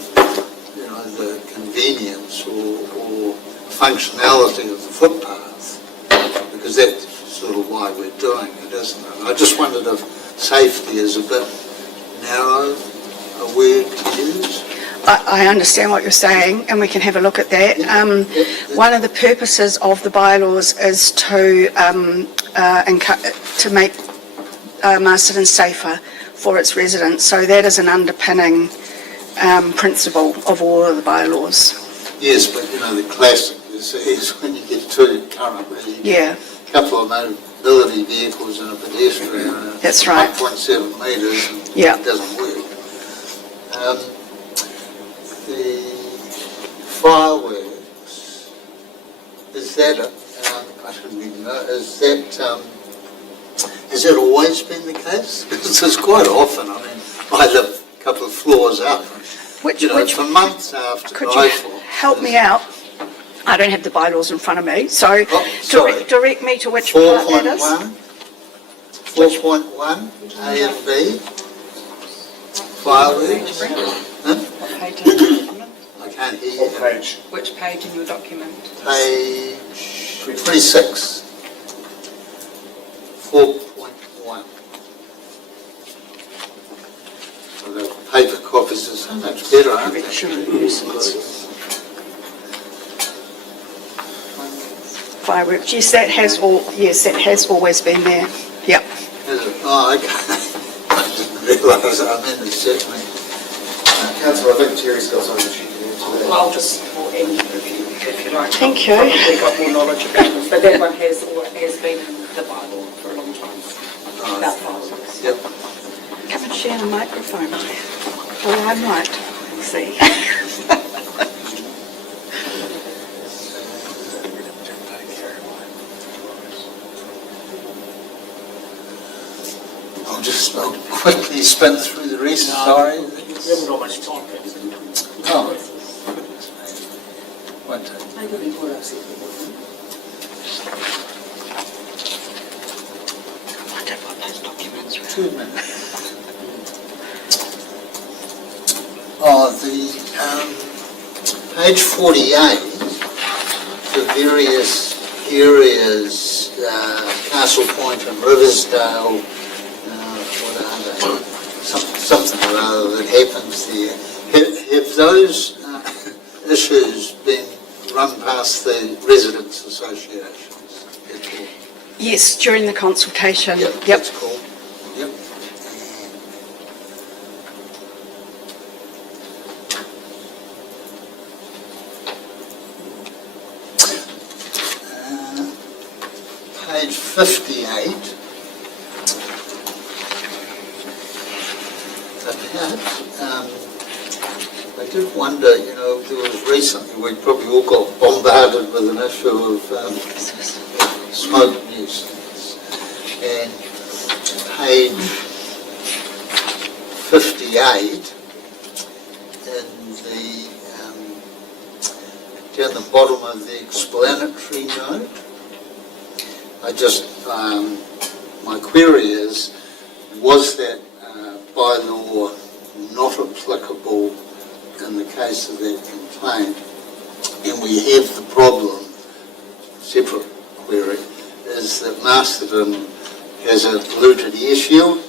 the convenience or functionality of the footpath, because that's sort of why we're doing it, isn't it? I just wondered if safety is a bit narrow a word to use. I understand what you're saying, and we can have a look at that. One of the purposes of the bylaws is to make Masterton safer for its residents. So that is an underpinning principle of all of the bylaws. Yes, but the classic is when you get two currently, you get a couple of mobility vehicles and a pedestrian. And that's right. 1.7 metres, and it doesn't work. The fireworks, is that, I shouldn't even know, has that always been the case? Because it's quite often, I mean, I live a couple of floors up, for months after could you help me out? I don't have the bylaws in front of me, so direct me to which part that is. 4.1, A and B, fireworks. What page in your document? I can't hear you. Which page in your document? Page 26, 4.1. So the paper copies are so much better, aren't they? Fireworks, yes, that has always been there. Yep. Is it? Oh, okay. I didn't realise. I mean, it's certainly. Councillor, I think Terry's got something she can add to that. Well, I'll just and review, if you like. Thank you. Probably got more knowledge about this, but that one has been in the bylaw for a long time, about 5 years. Yep. Come and share the microphone. Well, I might. See. I'll quickly spin through the rest, sorry. We haven't got much time. Oh. Won't take. I don't want those documents. 2 minutes. Oh, the page 48, the various areas, Castle Point and Riversdale, something or other that happens there. Have those issues been run past the residents' associations at all? Yes, during the consultation. Yep, that's cool. Yep. Page 58. I did wonder, there was recently, we probably all got bombarded with an issue of smoke nuisance. And page 58, down the bottom of the explanatory note, my query is, was that bylaw not applicable in the case of that complaint? And we have the problem, separate query, is that Masterton has a polluted air shield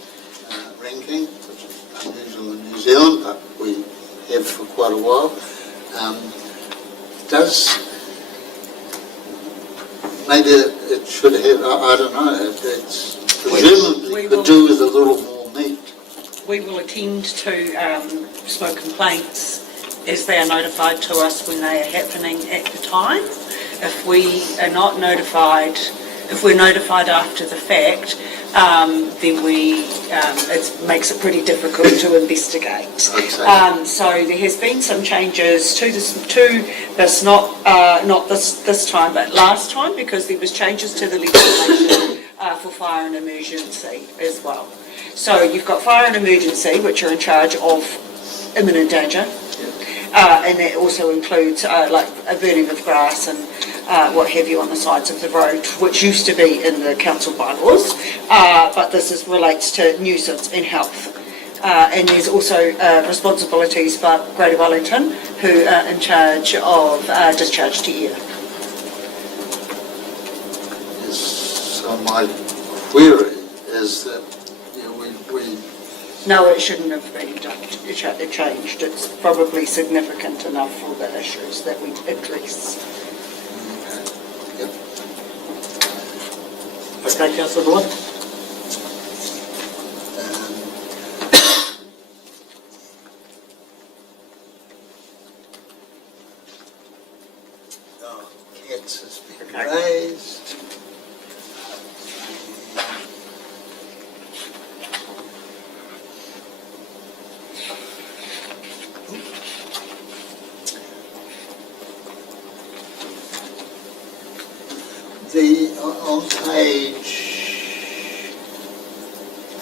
ranking, which is unusual in New Zealand, but we have for quite a while. Maybe it should have, I don't know, it's presumably could do with a little more meat. We will attend to smoke complaints as they are notified to us when they are happening at the time. If we are not notified, if we're notified after the fact, then it makes it pretty difficult to investigate. So there has been some changes to this, not this time, but last time, because there was changes to the legislation for fire and emergency as well. So you've got fire and emergency, which are in charge of imminent danger, and that also includes like a burning of grass and what have you on the sides of the road, which used to be in the council bylaws, but this relates to nuisance and health. And there's also responsibilities for Greater Wellington, who are in charge of discharge to air. So my query is that No, it shouldn't have been changed. It's probably significant enough for the issues that we address. Okay, Councillor Boyd. Cats has been raised. On page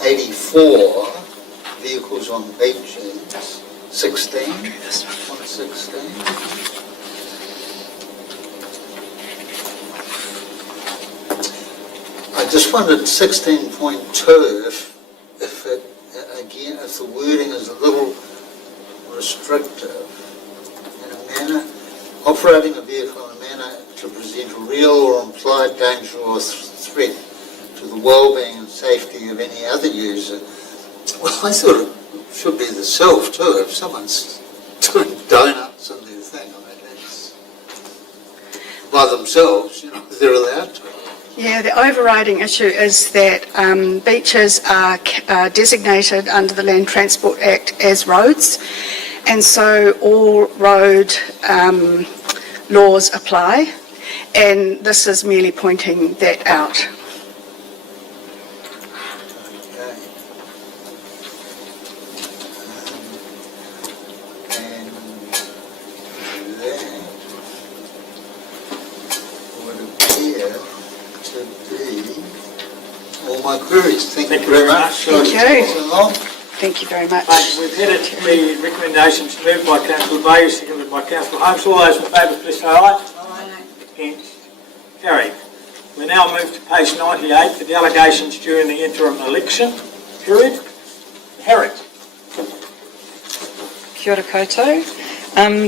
84, vehicles on beaches, 16, 116. I just wondered 16.2 if the wording is a little restrictive in a manner, operating a vehicle in a manner to present a real or implied danger or threat to the well-being and safety of any other user. Well, I thought it should be the self too. If someone's doing donuts in their thing, I mean, that's by themselves, they're allowed to. Yeah, the overriding issue is that beaches are designated under the Land Transport Act as roads, and so all road laws apply, and this is merely pointing that out. All my queries. Thank you very much. Thank you. Thank you very much. We've headed to the recommendations moved by Councillor Bay, seconded by Councillor Holmes. All those in favour, please say aye. Aye. Against? Carried. We now move to page 98, the delegations during the interim election period. Harriet. Kia ora koutou.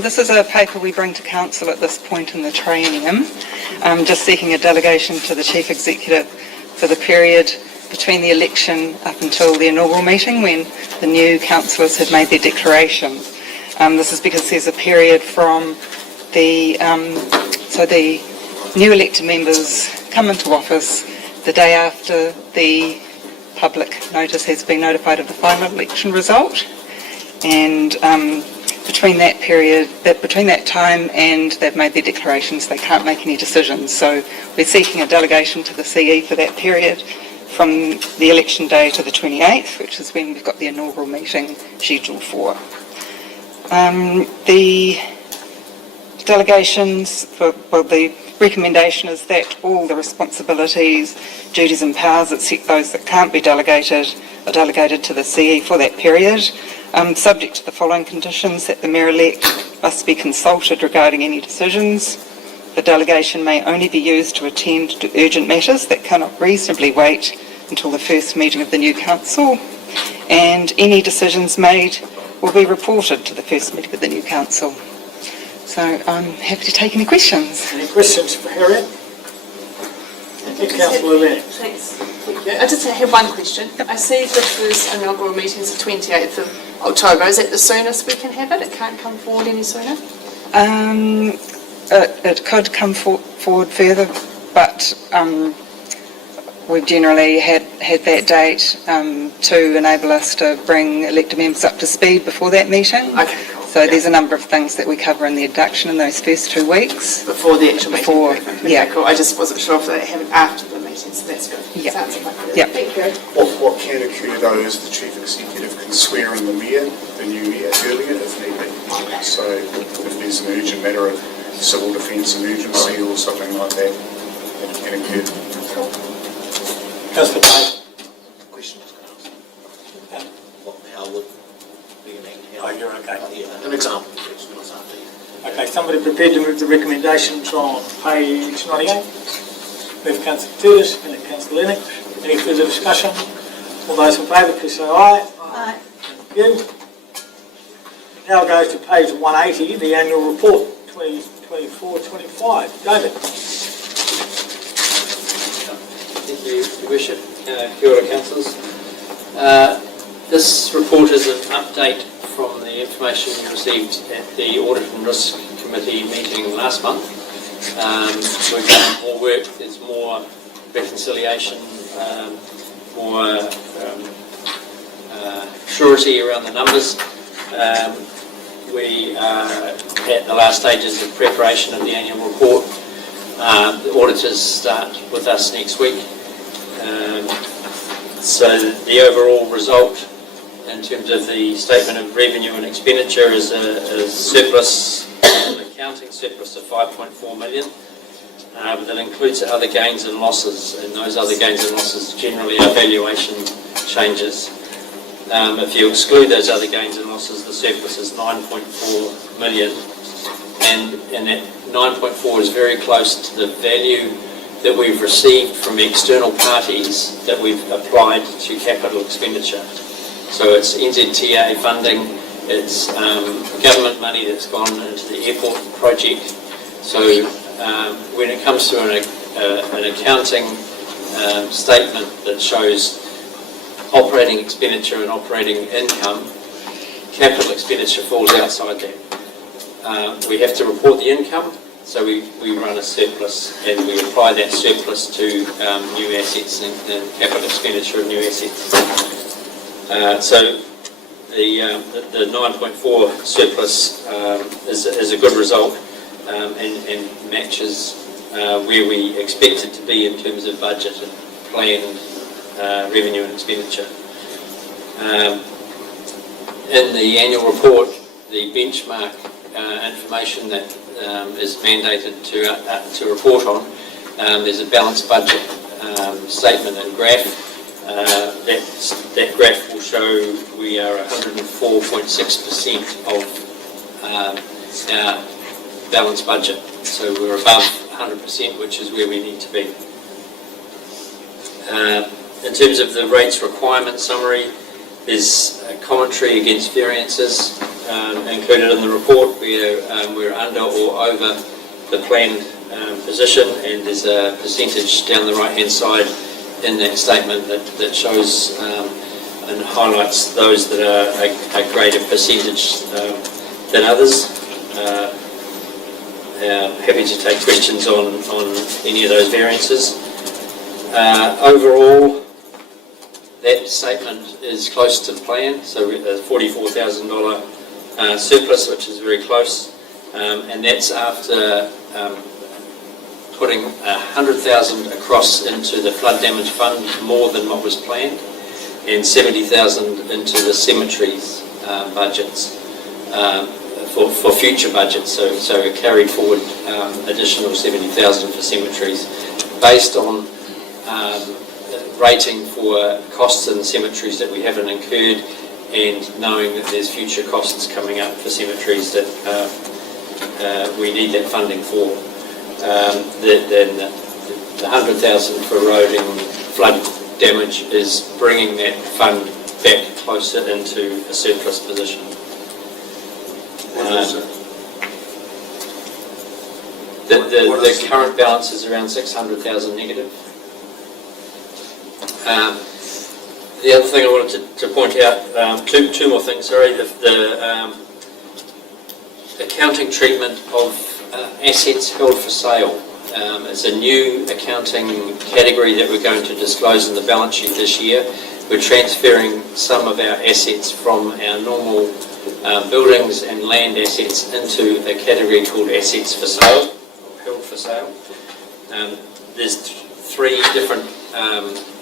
This is a paper we bring to Council at this point in the triennium, just seeking a delegation to the Chief Executive for the period between the election up until the inaugural meeting when the new councillors had made their declaration. This is because there's a period from the new elected members come into office the day after the public notice has been notified of the final election result, and between that time and they've made their declarations, they can't make any decisions. So we're seeking a delegation to the CE for that period from the election day to the 28th, which is when we've got the inaugural meeting scheduled for. The delegations, the recommendation is that all the responsibilities, duties and powers, except those that can't be delegated, are delegated to the CE for that period, subject to the following conditions: that the Mayor-elect must be consulted regarding any decisions. The delegation may only be used to attend to urgent matters that cannot reasonably wait until the first meeting of the new council, and any decisions made will be reported to the first meeting of the new council. So I'm happy to take any questions. Any questions for Harriet? Councillor Lennox. Thanks. Thank you. I just have one question. I see the first inaugural meeting is the 28th of October. Is that the soonest we can have it? It can't come forward any sooner? It could come forward further, but we've generally had that date to enable us to bring elected members up to speed before that meeting. Okay, cool. So there's a number of things that we cover in the induction in those first 2 weeks. Before the actual meeting? Okay, Yeah. cool. I just wasn't sure if they have it after the meeting, so that's good. Yeah. Sounds like it. Yeah. Thank you. What can occur though is the Chief Executive can swear in the Mayor, the new Mayor, earlier if need be. So if there's an urgent matter of civil defence emergency or something like that, it can occur. Councillor Bay. Question. How would be an act? Oh, you're okay. An example. Okay, somebody prepared to move the recommendations on page 98? Move Councillor Curtis and then Councillor Lennox. Any further discussion? All those in favour, please say aye. Aye. Thank you. Now go to page 180, the annual report 2024-25. David. Thank you, Your Worship. Kia ora, councillors. This report is an update from the information we received at the Audit and Risk Committee meeting last month. We've done more work, there's more reconciliation, more surety around the numbers. We are at the last stages of preparation of the annual report. The auditors start with us next week. So the overall result in terms of the statement of revenue and expenditure is a surplus, an accounting surplus of 5.4 million. But that includes other gains and losses, and those other gains and losses generally are valuation changes. If you exclude those other gains and losses, the surplus is 9.4 million, and that 9.4 is very close to the value that we've received from external parties that we've applied to capital expenditure. So it's NZTA funding, it's government money that's gone into the airport project. So when it comes to an accounting statement that shows operating expenditure and operating income, capital expenditure falls outside that. We have to report the income, so we run a surplus and we apply that surplus to new assets and capital expenditure of new assets. So the 9.4 surplus is a good result. and matches where we expect it to be in terms of budget and planned revenue and expenditure. In the annual report, the benchmark information that is mandated to report on, there's a balanced budget statement and graph. That graph will show we are 104.6% of our balanced budget. So we're above 100%, which is where we need to be. In terms of the rates requirement summary, there's a commentary against variances included in the report. We're under or over the planned position, and there's a percentage down the right-hand side in that statement that shows and highlights those that are a greater percentage than others. Happy to take questions on any of those variances. Overall, that statement is close to the plan, so a $44,000 surplus, which is very close, and that's after putting $100,000 across into the flood damage fund, more than what was planned, and $70,000 into the cemeteries budgets for future budgets. So we carried forward additional $70,000 for cemeteries, based on rating for costs in cemeteries that we haven't incurred, and knowing that there's future costs coming up for cemeteries that we need that funding for. Then the $100,000 for road and flood damage is bringing that fund back closer into a surplus position. The current balance is around $600,000 negative. The other thing I wanted to point out, two more things, sorry. The accounting treatment of assets held for sale. It's a new accounting category that we're going to disclose in the balance sheet this year. We're transferring some of our assets from our normal buildings and land assets into a category called assets for sale, or held for sale. There's three different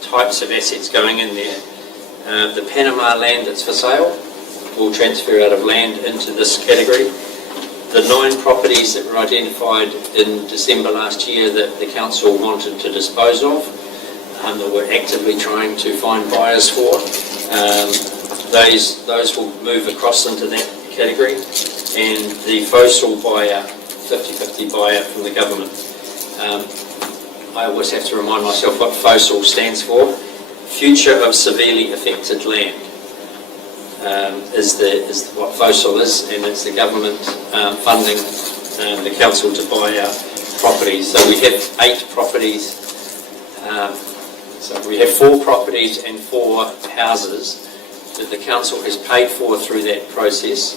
types of assets going in there. The Panama land that's for sale will transfer out of land into this category. The 9 properties that were identified in December last year that the council wanted to dispose of, that we're actively trying to find buyers for, those will move across into that category. And the FOSL buyer, 50-50 buyer from the government. I always have to remind myself what FOSL stands for. Future of Severely Affected Land is what FOSL is, and it's the government funding the council to buy our properties. So we have 8 properties. So we have 4 properties and 4 houses that the council has paid for through that process.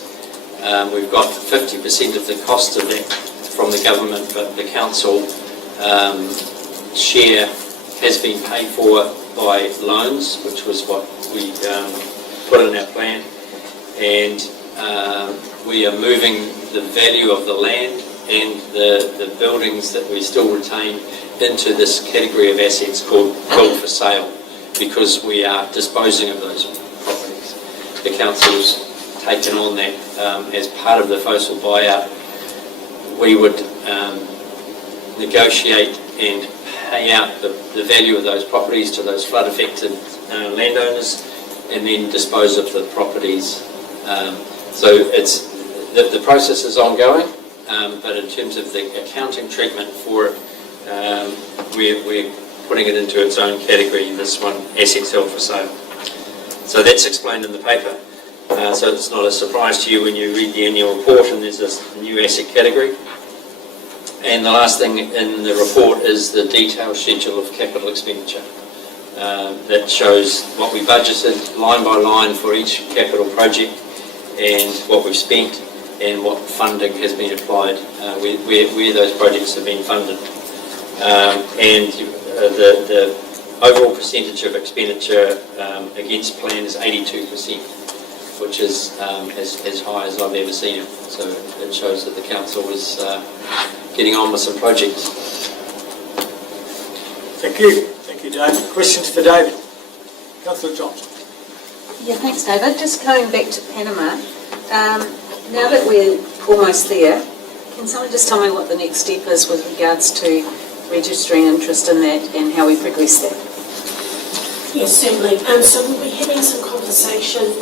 We've got 50% of the cost of that from the government, but the council share has been paid for by loans, which was what we put in our plan, and we are moving the value of the land and the buildings that we still retain into this category of assets called held for sale, because we are disposing of those properties. The council's taken on that as part of the FOSL buyout. We would negotiate and pay out the value of those properties to those flood affected landowners, and then dispose of the properties. So it's the process is ongoing, but in terms of the accounting treatment for it, we're putting it into its own category, this one, assets held for sale. So that's explained in the paper. So it's not a surprise to you when you read the annual report and there's this new asset category. And the last thing in the report is the detailed schedule of capital expenditure. That shows what we budgeted line by line for each capital project, and what we've spent, and what funding has been applied, where those projects have been funded. And the overall percentage of expenditure against plan is 82%. which is as high as I've ever seen it. So it shows that the council was getting on with some projects. Thank you. Thank you, David. Questions for David? Councillor Johnson. Yeah, thanks, David. Just coming back to Panama, now that we're almost there, can someone just tell me what the next step is with regards to registering interest in that and how we progress that? Yes, certainly. So we'll be having some conversations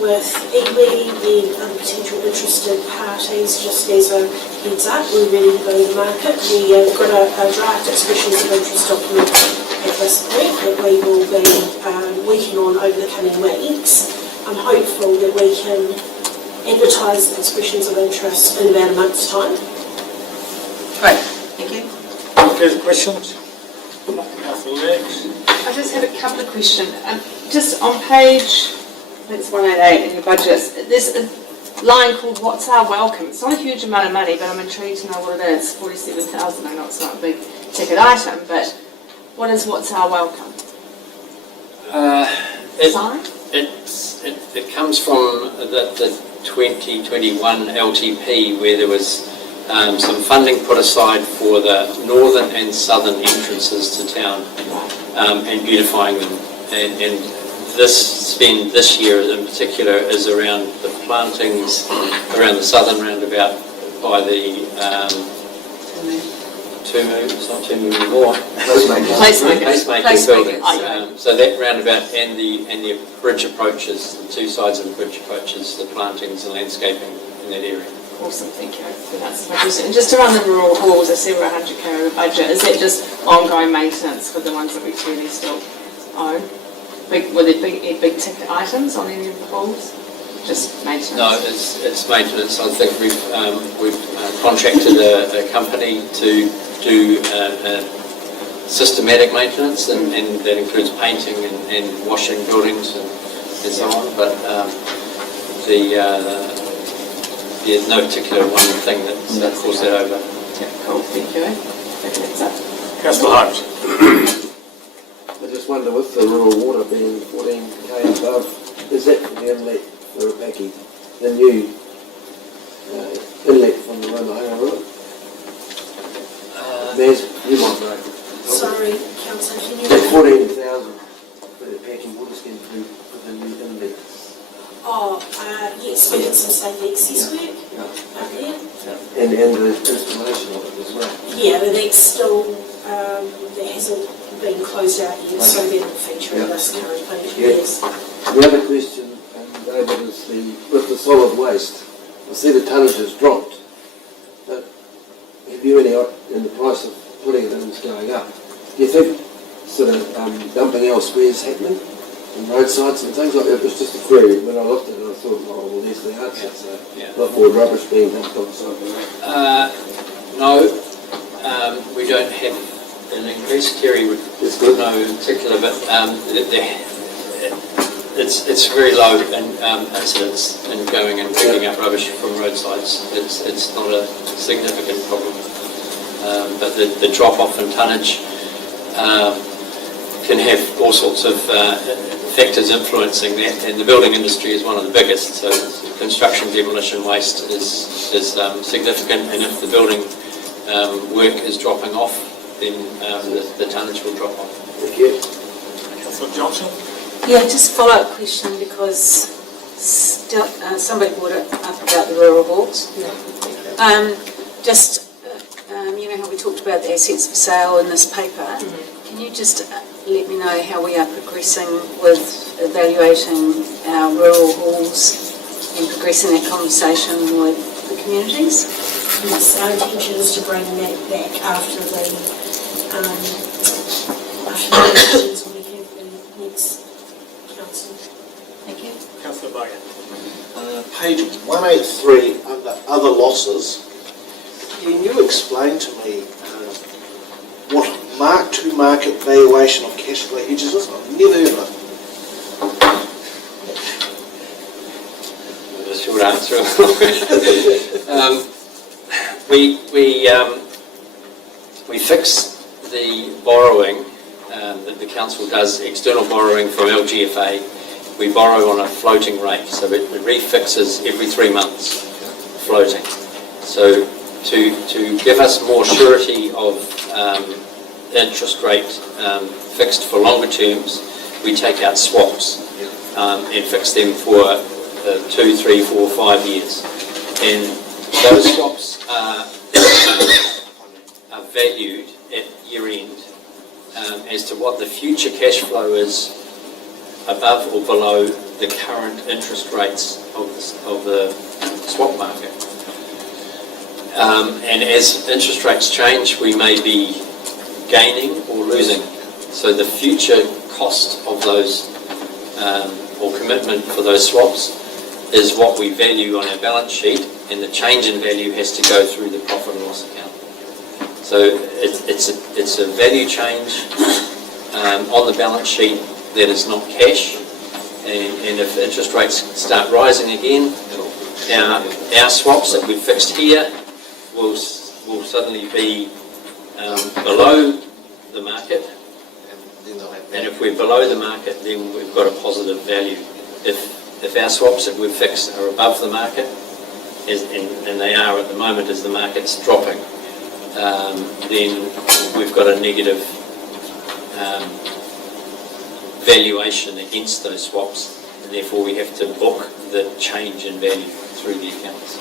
with iwi and other potential interested parties, just as a heads up. We're ready to go to the market. We've got a draft expressions of interest document at this point that we will be working on over the coming weeks. I'm hopeful that we can advertise the expressions of interest in about a month's time. Great, thank you. Further questions? Councillor Lennox. I just had a couple of questions. Just on page, I think it's 188 in your budgets, there's a line called What's Our Welcome? It's not a huge amount of money, but I'm intrigued to know what it is. 47,000, I know it's not a big ticket item, but what is What's Our Welcome? It comes from the 2021 LTP, where there was some funding put aside for the northern and southern entrances to town and beautifying them. And this spend this year in particular is around the plantings around the southern roundabout by the it's not Tumu anymore. Placemaking buildings. So that roundabout and the bridge approaches, the two sides of the bridge approaches, the plantings and landscaping in that area. Awesome, thank you. That's my question. And just around the rural halls, I see we're 100k over budget. Is that just ongoing maintenance for the ones that we clearly still own? Were there big ticket items on any of the halls? Just maintenance? No, it's maintenance. I think we've contracted a company to do systematic maintenance, and that includes painting and washing buildings and so on. But there's no particular one thing that calls that over. Yeah, cool. Thank you. Councillor Holmes. I just wonder, with the rural water being 14k above, is that for the inlet for Paki, the new inlet from the Ramahaira Road? Maz, you might know. Sorry, Councillor, can you... That 14,000 for the Paki water scheme for the new inlet. Oh, yes, we did some safe access work up there. And the installation of it as well. Yeah, but that's still, that hasn't been closed out yet, so that will feature in this current budget, yes. The other question, David, is with the solid waste. I see the tonnage has dropped, but have you any, in the price of putting it in is going up, do you think sort of dumping elsewhere is happening? And roadsides and things like that? It was just a query. When I looked at it, I thought, oh, well, there's the answer. So a lot more rubbish being dumped on the side of the road. No, we don't have an increase. Terry would know in particular, but it's very low in incidents in going and picking up rubbish from roadsides. It's not a significant problem. But the drop-off in tonnage can have all sorts of factors influencing that, and the building industry is one of the biggest. So construction demolition waste is significant, and if the building work is dropping off, then the tonnage will drop off. Thank you. Councillor Johnson. Yeah, just a follow-up question, because somebody brought it up about the rural halls. You know how we talked about the assets for sale in this paper. Can you just let me know how we are progressing with evaluating our rural halls and progressing that conversation with the communities? Yes, our intention is to bring that back after the elections when we have the next council. Thank you. Councillor Bogan. Page 183 under other losses. Can you explain to me what mark-to-market valuation of cash flow hedges is? I've never heard of it. The short answer. We fix the borrowing that the council does, external borrowing from LGFA, we borrow on a floating rate, so it refixes every 3 months, floating. So to give us more surety of interest rate fixed for longer terms, we take out swaps and fix them for 2, 3, 4, 5 years. And those swaps are valued at year end as to what the future cash flow is above or below the current interest rates of the swap market. And as interest rates change, we may be gaining or losing. So the future cost of those, or commitment for those swaps, is what we value on our balance sheet, and the change in value has to go through the profit and loss account. So it's a value change on the balance sheet that is not cash, and if interest rates start rising again, our swaps that we've fixed here will suddenly be below the market, and if we're below the market, then we've got a positive value. If our swaps that we've fixed are above the market, and they are at the moment as the market's dropping, then we've got a negative valuation against those swaps, and therefore we have to book the change in value through the accounts.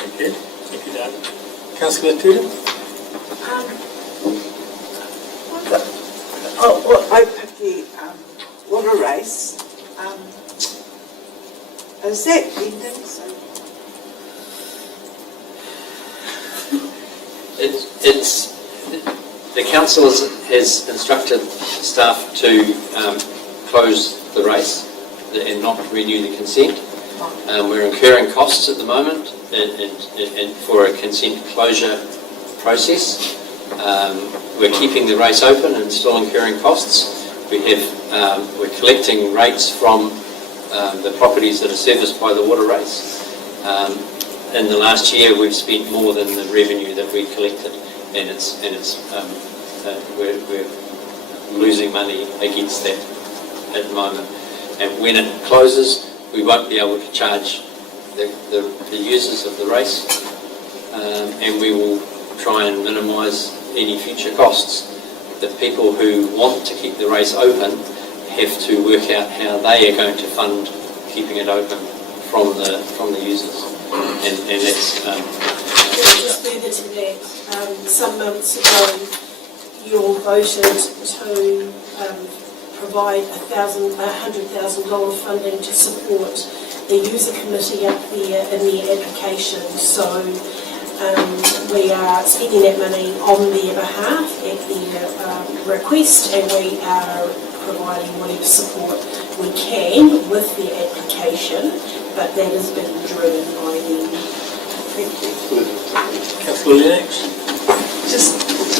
Thank you. Thank you, David. Councillor Tudor? I put the water race. Is that ending soon? It's the council has instructed staff to close the race and not renew the consent. We're incurring costs at the moment and for a consent closure process. We're keeping the race open and still incurring costs. We're collecting rates from the properties that are serviced by the water race. In the last year, we've spent more than the revenue that we collected, and we're losing money against that at the moment. And when it closes, we won't be able to charge the users of the race, and we will try and minimise any future costs. The people who want to keep the race open have to work out how they are going to fund keeping it open from the users, and that's. Just further to that, some months ago, you all voted to provide $100,000 funding to support the user committee up there in their application. So we are spending that money on their behalf at their request, and we are providing whatever support we can with their application, but that is being driven by them. Thank you. Councillor Lennox? Just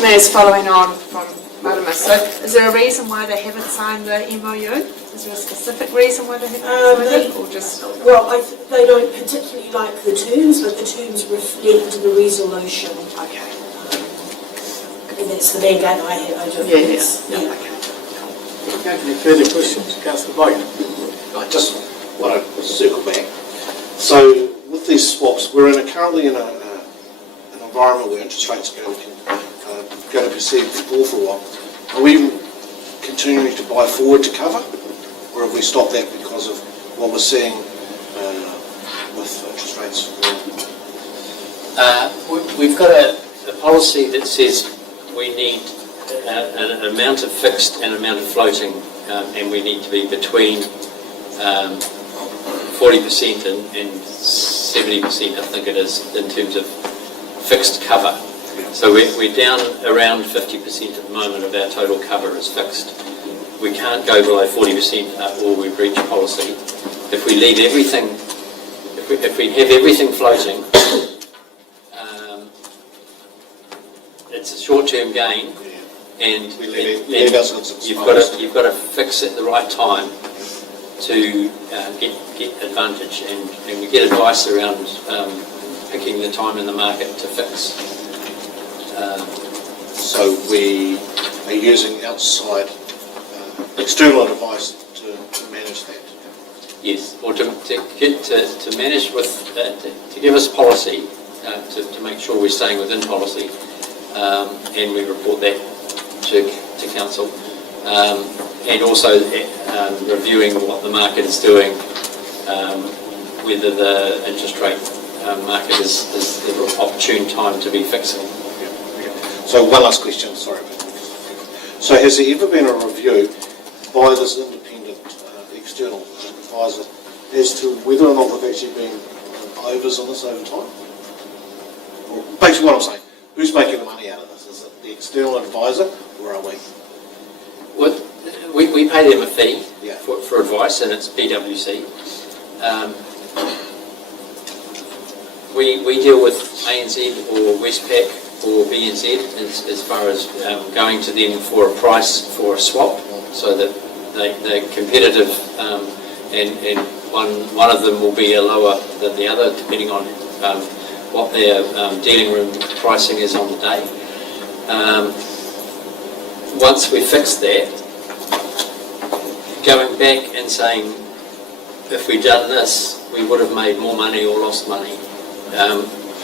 Mayor's following on from Marama. So is there a reason why they haven't signed the MOU? Is there a specific reason why they haven't signed it, or just? Well, they don't particularly like the terms, but the terms reflect the resolution. Okay. And that's the mandate I have. I don't Yeah. Okay. Any further questions? Councillor Bogan? I just want to circle back. So with these swaps, we're currently in an environment where interest rates are going to proceed to fall for a while. Are we continuing to buy forward to cover, or have we stopped that because of what we're seeing with interest rates? We've got a policy that says we need an amount of fixed and amount of floating, and we need to be between 40% and 70%, I think it is, in terms of fixed cover. So we're down around 50% at the moment of our total cover is fixed. We can't go below 40% or we breach policy. If we leave everything, if we have everything floating, it's a short-term gain, and you've got to fix at the right time to get advantage, and we get advice around picking the time in the market to fix. So we are using outside external advice to manage that. Yes, or to manage with, to give us policy, to make sure we're staying within policy, and we report that to council. And also reviewing what the market is doing, whether the interest rate market is the opportune time to be fixing. So one last question, sorry. So has there ever been a review by this independent external advisor as to whether or not we've actually been overs on this over time? Or basically what I'm saying, who's making the money out of this? Is it the external advisor or are we? We pay them a fee Yeah. for advice, and it's BWC. We deal with ANZ or Westpac or BNZ as far as going to them for a price for a swap, so that they're competitive, and one of them will be a lower than the other, depending on what their dealing room pricing is on the day. Once we fix that, going back and saying, if we'd done this, we would have made more money or lost money.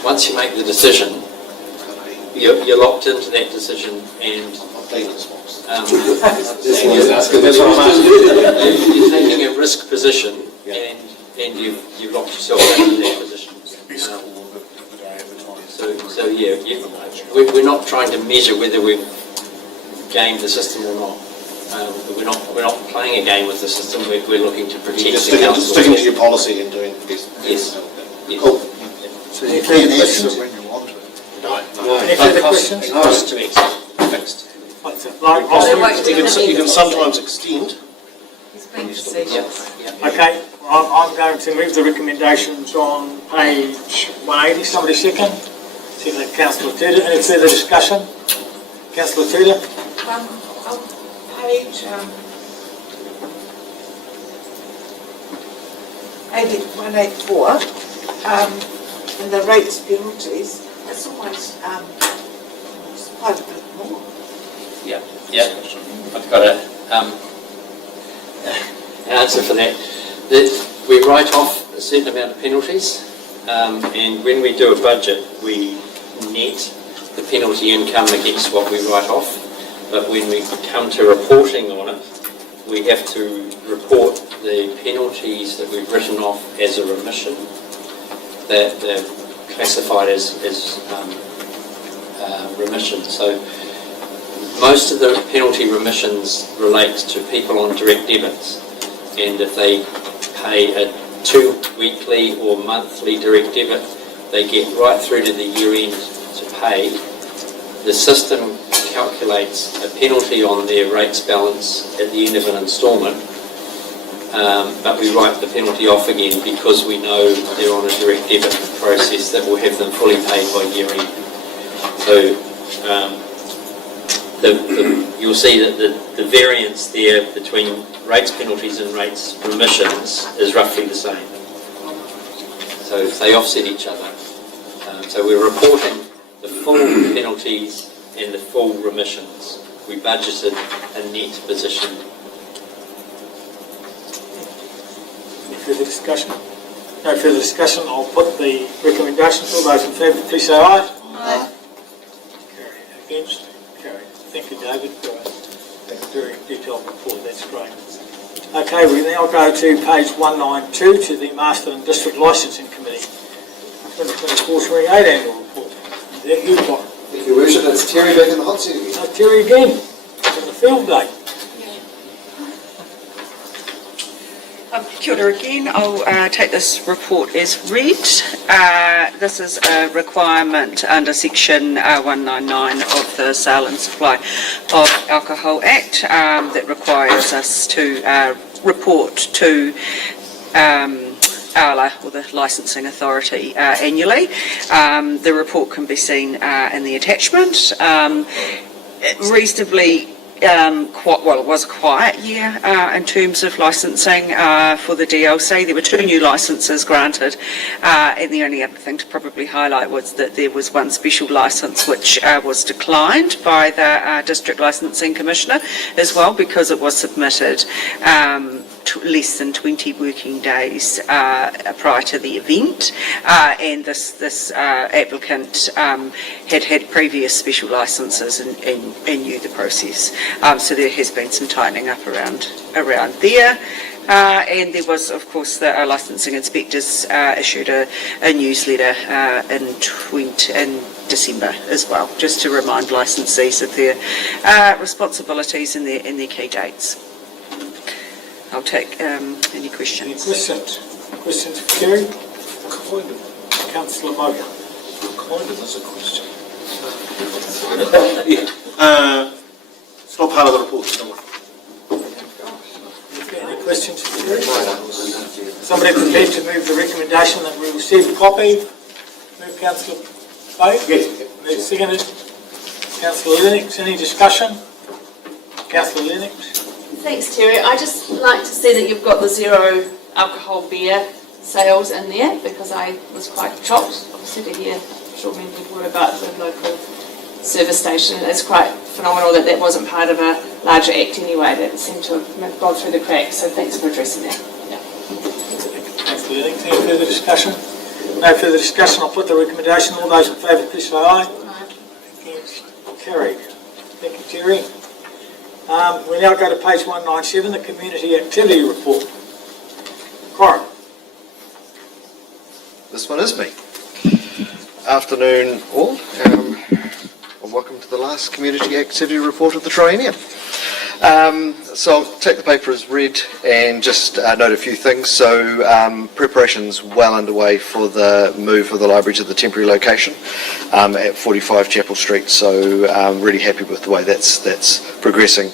Once you make the decision, you're locked into that decision, and you're taking a risk position, and you've locked yourself into that position. So yeah, we're not trying to measure whether we've gamed the system or not. We're not playing a game with the system. We're looking to protect the council. Sticking to your policy and doing this. Yes. Cool. So you can exit when you want to. No. Any further questions? Cost to exit, fixed. You can sometimes extend. Okay, I'm going to move the recommendations on page 180. Somebody second? Second, Councillor Tudor. Any further discussion? Councillor Tudor? On page 184, and the rates penalties, that's almost quite a bit more. Yeah. I've got an answer for that. We write off a certain amount of penalties, and when we do a budget, we net the penalty income against what we write off. But when we come to reporting on it, we have to report the penalties that we've written off as a remission. They're classified as remission. So most of the penalty remissions relate to people on direct debits, and if they pay a 2 weekly or monthly direct debit, they get right through to the year end to pay. The system calculates a penalty on their rates balance at the end of an instalment, but we write the penalty off again because we know they're on a direct debit process that will have them fully paid by year end. So you'll see that the variance there between rates penalties and rates remissions is roughly the same. So they offset each other. So we're reporting the full penalties and the full remissions. We budgeted a net position. Any further discussion? No further discussion. I'll put the recommendations. All those in favour, please say aye. Aye. Carried. Against? Carried. Thank you, David, for that very detailed report. That's great. Okay, we now go to page 192 to the Masterton District Licensing Committee. 2024-28 annual report. There you go. Thank you, Your Worship. That's Terry back in the hot seat again. Terry again. It's on the field day. Kia ora again. I'll take this report as read. This is a requirement under section 199 of the Sale and Supply of Alcohol Act that requires us to report to ALA, or the Licensing Authority, annually. The report can be seen in the attachment. Reasonably it was a quiet year in terms of licensing for the DLC. There were 2 new licences granted, and the only other thing to probably highlight was that there was one special licence which was declined by the District Licensing Commissioner as well, because it was submitted to less than 20 working days prior to the event, and this applicant had previous special licences and knew the process. So there has been some tightening up around there. And there was, of course, the licensing inspectors issued a newsletter in December as well, just to remind licensees of their responsibilities and their key dates. I'll take any questions. Any questions? Questions for Kerry? Kind of. Councillor Moga. Kind of is a question. It's not part of the report. No. Any questions for Kerry? Somebody prepared to move the recommendation that we receive a copy? Move Councillor Bay? Yes. Move seconded. Councillor Lennox, any discussion? Councillor Lennox? Thanks, Terry. I just like to see that you've got the zero alcohol beer sales in there, because I was quite shocked, obviously, to hear sure many people were about the local service station. It's quite phenomenal that that wasn't part of a larger act anyway, that seemed to have gone through the cracks, so thanks for addressing that. Yeah. Councillor Lennox, any further discussion? No further discussion, I'll put the recommendation. All those in favour, please say aye. Against? Carried. Thank you, Terry. We now go to page 197, the Community Activity Report. Corin. This one is me. Afternoon all, and welcome to the last Community Activity Report of the triennium. So I'll take the paper as read and just note a few things. So preparations well underway for the move of the library to the temporary location at 45 Chapel Street. So I'm really happy with the way that's progressing.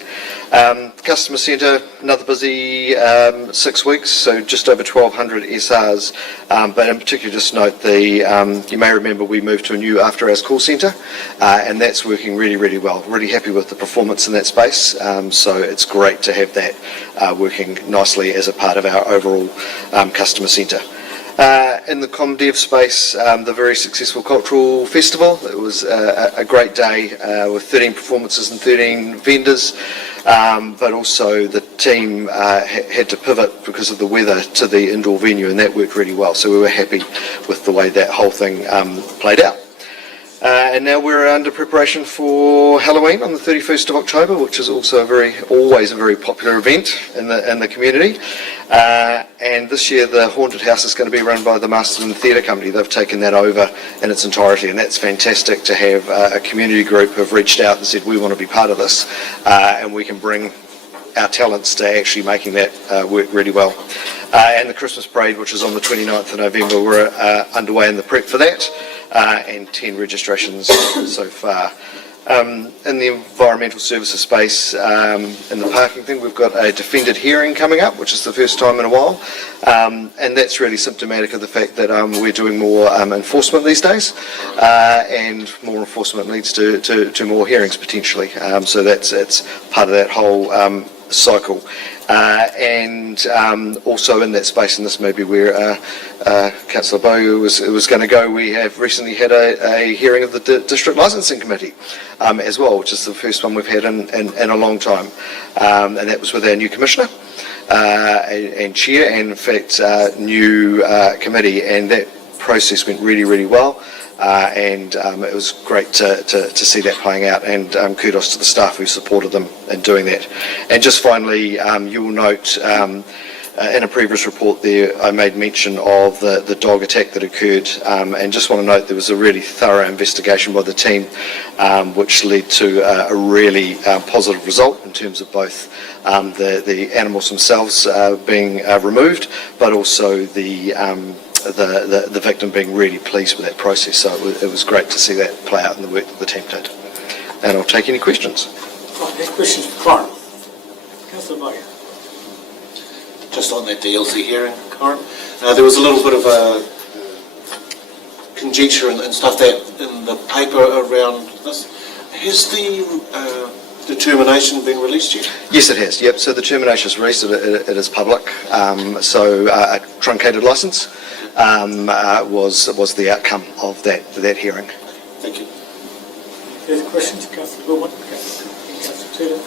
Customer Centre, another busy 6 weeks, so just over 1,200 SRs, but in particular just note you may remember we moved to a new after-hours call centre, and that's working really, really well. Really happy with the performance in that space, so it's great to have that working nicely as a part of our overall customer centre. In the ComDev space, the very successful cultural festival. It was a great day with 13 performances and 13 vendors, but also the team had to pivot because of the weather to the indoor venue, and that worked really well. So we were happy with the way that whole thing played out. And now we're under preparation for Halloween on the 31st of October, which is also always a very popular event in the community. And this year the Haunted House is going to be run by the Masterton Theatre Company. They've taken that over in its entirety, and that's fantastic to have a community group who've reached out and said, we want to be part of this, and we can bring our talents to actually making that work really well. And the Christmas Parade, which is on the 29th of November, we're underway in the prep for that, and 10 registrations so far. In the environmental services space, in the parking thing, we've got a defended hearing coming up, which is the first time in a while, and that's really symptomatic of the fact that we're doing more enforcement these days, and more enforcement leads to more hearings potentially. So it's part of that whole cycle. And also in that space, and this may be where Councillor Bow was going to go, we have recently had a hearing of the District Licensing Committee as well, which is the first one we've had in a long time. And that was with our new Commissioner and Chair, and in fact new committee, and that process went really, really well. And it was great to see that playing out, and kudos to the staff who supported them in doing that. And just finally, you will note in a previous report there I made mention of the dog attack that occurred, and just want to note there was a really thorough investigation by the team, which led to a really positive result in terms of both the animals themselves being removed, but also the victim being really pleased with that process. So it was great to see that play out in the work that the team did. And I'll take any questions. Any questions for Corin? Councillor Boyer. Just on that DLC hearing, Corin, there was a little bit of a conjecture and stuff that in the paper around this. Has the determination been released yet? Yes, it has. Yep. So the determination is released. It is public. So a truncated licence was the outcome of that hearing. Thank you. Further questions, Councillor Goodwin? Councillor Tudor?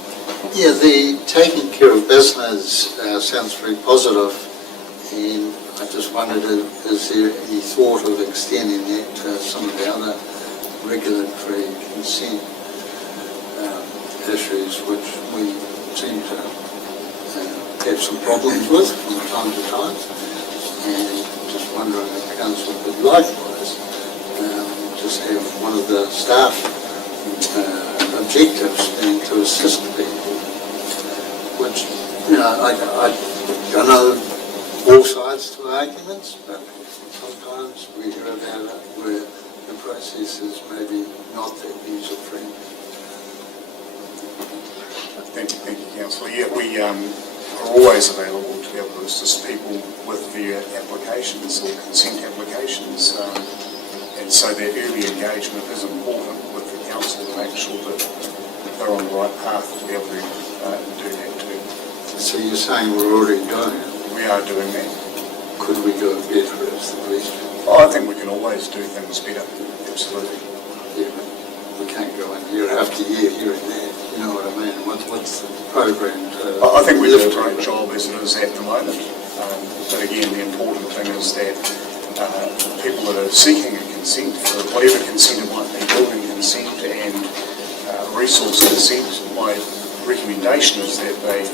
Yeah, the taking care of business sounds very positive, and I just wondered, is there any thought of extending that to some of the other regulatory consent issues which we seem to have some problems with from time to time, and just wondering if council could likewise just have one of the staff objectives being to assist people, which, you know, I know all sides to arguments, but sometimes we hear about it where the process is maybe not that user-friendly. Thank you, Councillor. Yeah, we are always available to be able to assist people with their applications or consent applications, and so that early engagement is important with the council to make sure that they're on the right path to be able to do that too. So you're saying we're already doing it? We are doing that. Could we do it better is the question? Oh, I think we can always do things better, absolutely. Yeah, but we can't go in year after year hearing that, you know what I mean? What's the program to... I think we do a great job as it is at the moment, but again, the important thing is that people that are seeking a consent, for whatever consent it might be, building consent and resource consent, my recommendation is that they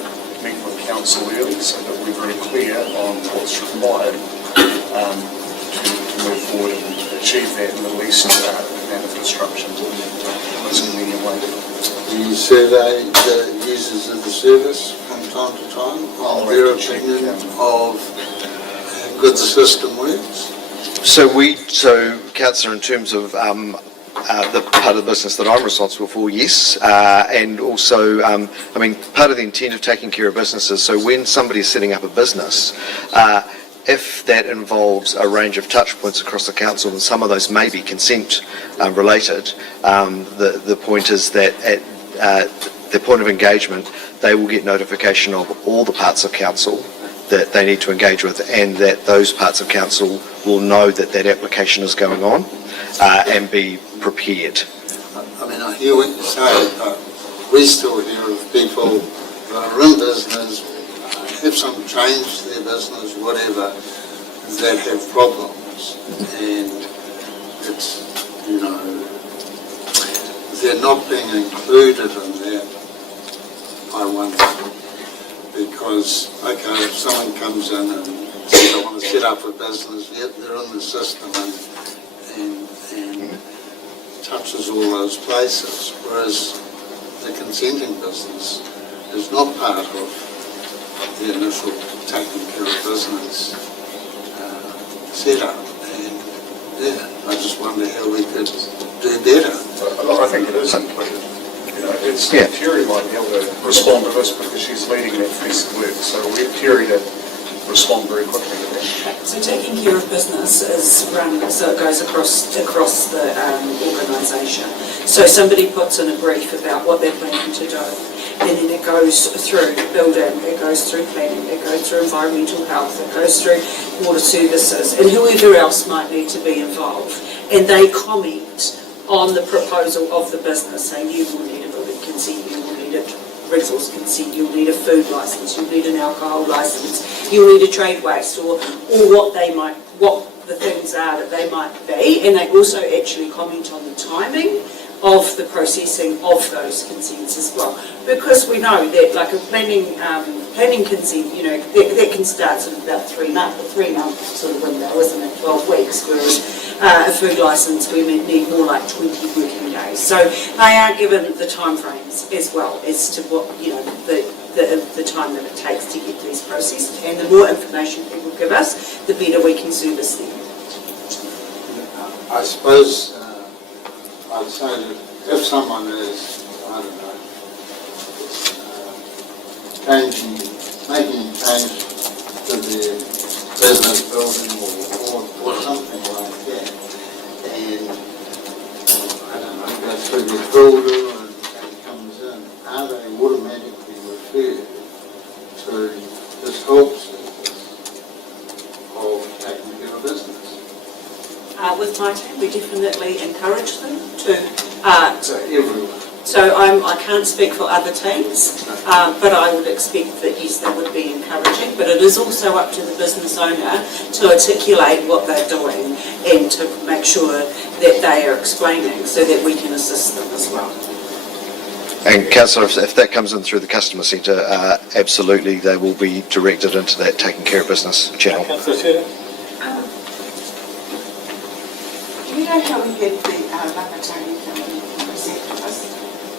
meet with council early so that we're very clear on what's required to move forward and achieve that in the least amount of disruption in the most convenient way. Do you survey the users of the service from time to time on their opinion of how good the system works? So Councillor, in terms of the part of the business that I'm responsible for, yes, and also, I mean, part of the intent of taking care of businesses, so when somebody's setting up a business, if that involves a range of touch points across the council, and some of those may be consent related, the point is that at the point of engagement, they will get notification of all the parts of council that they need to engage with, and that those parts of council will know that that application is going on and be prepared. I mean, I hear what you say, but we still hear of people that are in business, have some change to their business, whatever, that have problems, and it's, you know, they're not being included in that, I wonder. Because, okay, if someone comes in and says, I want to set up a business, yet they're in the system and touches all those places, whereas the consenting business is not part of the initial taking care of business setup. And yeah, I just wonder how we could do better. I think it is included. You know, Terry might be able to respond to this because she's leading that piece of work, so we're Terry to respond very quickly to that. So taking care of business is run, so it goes across the organisation. So somebody puts in a brief about what they're planning to do, and then it goes through building, it goes through planning, it goes through environmental health, it goes through water services, and whoever else might need to be involved. And they comment on the proposal of the business, saying you will need a building consent, you will need a resource consent, you'll need a food licence, you'll need an alcohol licence, you'll need a trade waste, or what the things are that they might be, and they also actually comment on the timing of the processing of those consents as well, because we know that like a planning consent, you know, that can start sort of about 3 months, a 3-month sort of window, isn't it? 12 weeks, whereas a food licence we need more like 20 working days. So they are given the time frames as well as to what, you know, the time that it takes to get these processed, and the more information people give us, the better we can service them. I suppose I'd say that if someone is, I don't know, making a change to their business building or something like that, and I don't know, goes through the builder and comes in, are they automatically referred to this help service of taking care of business? With my team, we definitely encourage them to... So everyone? So I can't speak for other teams, but I would expect that yes, that would be encouraging. But it is also up to the business owner to articulate what they're doing and to make sure that they are explaining so that we can assist them as well. And Councillor, if that comes in through the customer centre, absolutely they will be directed into that taking care of business channel. Councillor Turner? You know how we had the Masterton company present to us?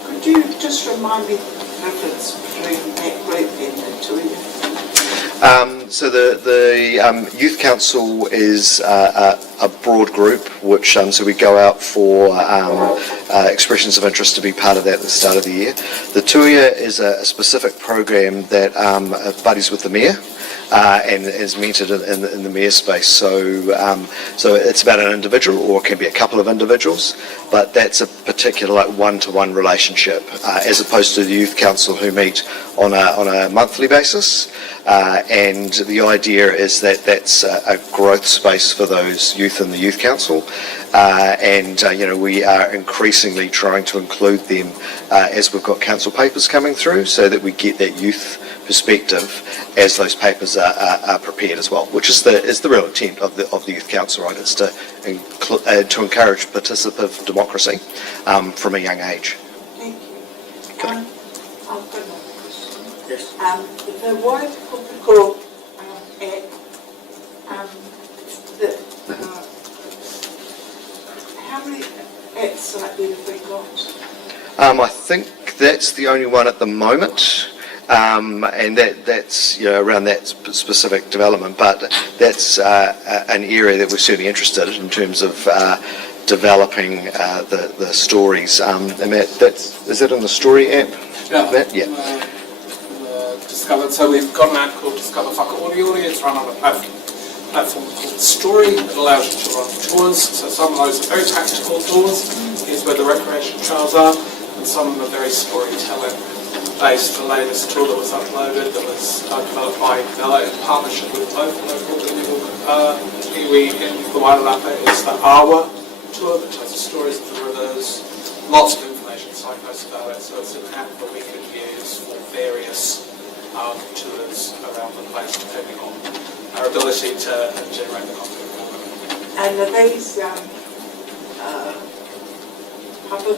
Could you just remind me the difference between that group and the two? So the Youth Council is a broad group, which so we go out for expressions of interest to be part of that at the start of the year. The Tuia is a specific program that buddies with the Mayor and is mentored in the Mayor space. So it's about an individual, or it can be a couple of individuals, but that's a particular one-to-one relationship, as opposed to the Youth Council who meet on a monthly basis. And the idea is that that's a growth space for those youth in the Youth Council, and we are increasingly trying to include them as we've got council papers coming through, so that we get that youth perspective as those papers are prepared as well, which is the real intent of the Youth Council, right? It's to encourage participative democracy from a young age. Thank you. I've got another question. Yes. The white typical how many acts like that have we got? I think that's the only one at the moment. And that's around that specific development, but that's an area that we're certainly interested in terms of developing the stories. And is it in the story app? Yeah. Discovered. So we've got an app called Discover Whakaoriori. It's run on a platform called Story. It allows you to run tours. So some of those are very tactical tours. Here's where the recreation trails are, and some of them are very storytelling based. The latest tour that was uploaded that was developed by Bella in partnership with both local and iwi in the Wairarapa is the Awa tour, that tells the stories of the rivers, lots of information signposts about it. So it's an app that we could use for various tours around the place, depending on our ability to generate the content for them. And are these public?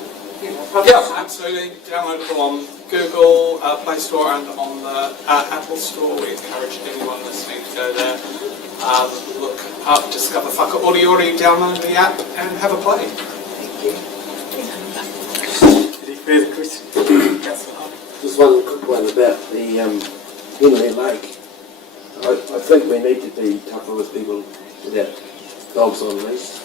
Yeah, absolutely. Downloadable on Google Play Store and on the Apple Store. We encourage anyone listening to go there, look up, discover Whakaoriori, download the app, and have a play. Thank you. Any further questions? Just one quick one about the Henley Lake. I think we need to be tougher with people without dogs on leash.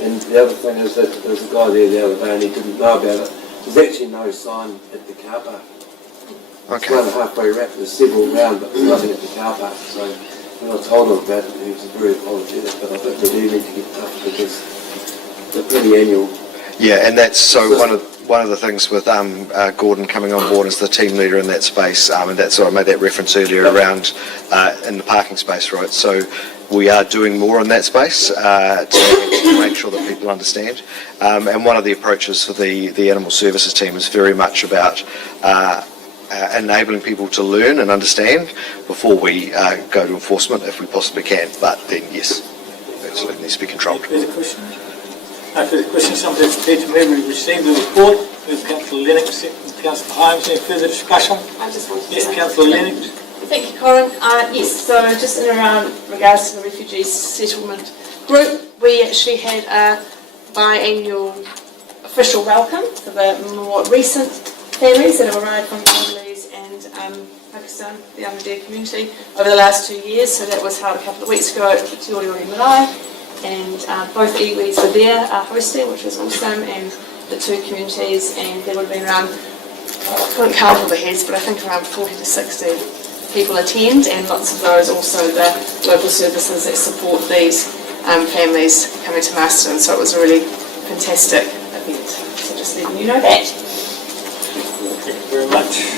And the other thing is that there was a guy there the other day and he didn't know about it. There's actually no sign at the car park. It's one and a halfway wrap, there's several round, but there's nothing at the car park. So when I told him about it, he was very apologetic, but I think we do need to get tough because they're pretty annual. Yeah, and that's so one of the things with Gordon coming on board as the team leader in that space, and that's why I made that reference earlier around in the parking space, right? So we are doing more in that space to make sure that people understand. And one of the approaches for the animal services team is very much about enabling people to learn and understand before we go to enforcement if we possibly can. But then, yes, absolutely needs to be controlled. Further questions? No further questions. Somebody prepared to move. We received the report. With Councillor Lennox, second Councillor Hyams. Any further discussion? I just wanted to Yes, say- Councillor Lennox. Thank you, Corin. Yes, so just in and around regards to the refugee settlement group, we actually had a biannual official welcome for the more recent families that have arrived from Bangladesh and Pakistan, the Ahmadiyya community, over the last 2 years. So that was held a couple of weeks ago at Te Ori Marae, and both iwis were there hosting, which was awesome, and the two communities, and there would have been around, I couldn't count all the heads, but I think around 40 to 60 people attend, and lots of those also the local services that support these families coming to Masterton. So it was a really fantastic event. So just letting you know that. Thank you very much.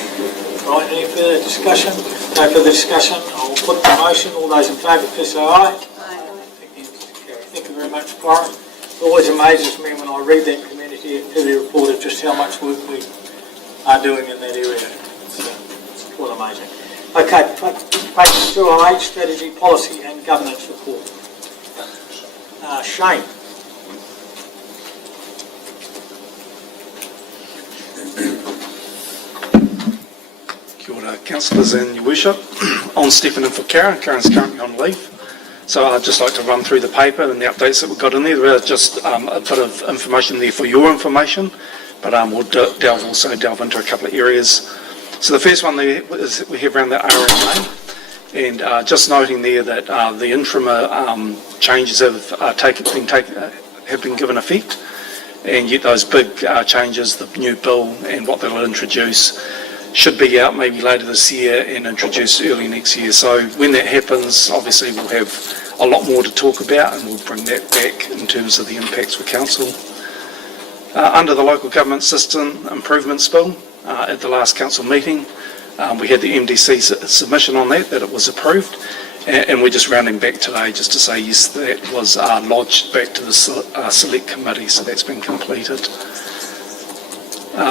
Right, any further discussion? No further discussion. I'll put the motion. All those in favour, please say aye. Aye. Thank you very much, Corin. It always amazes me when I read that community heavy report of just how much work we are doing in that area. It's quite amazing. Okay, page 208, strategy, policy and governance report. Shane. Kia ora, councillors and your worship. I'm stepping in for Karen. Karen's currently on leave. So I'd just like to run through the paper and the updates that we've got in there. There are just a bit of information there for your information, but we'll delve into a couple of areas. So the first one there is we have around the RMA, and just noting there that the interim changes have been given effect, and yet those big changes, the new bill and what they'll introduce, should be out maybe later this year and introduced early next year. So when that happens, obviously we'll have a lot more to talk about, and we'll bring that back in terms of the impacts for council. Under the Local Government System Improvements Bill, at the last council meeting, we had the MDC submission on that it was approved, and we're just rounding back today just to say yes, that was lodged back to the select committee, so that's been completed.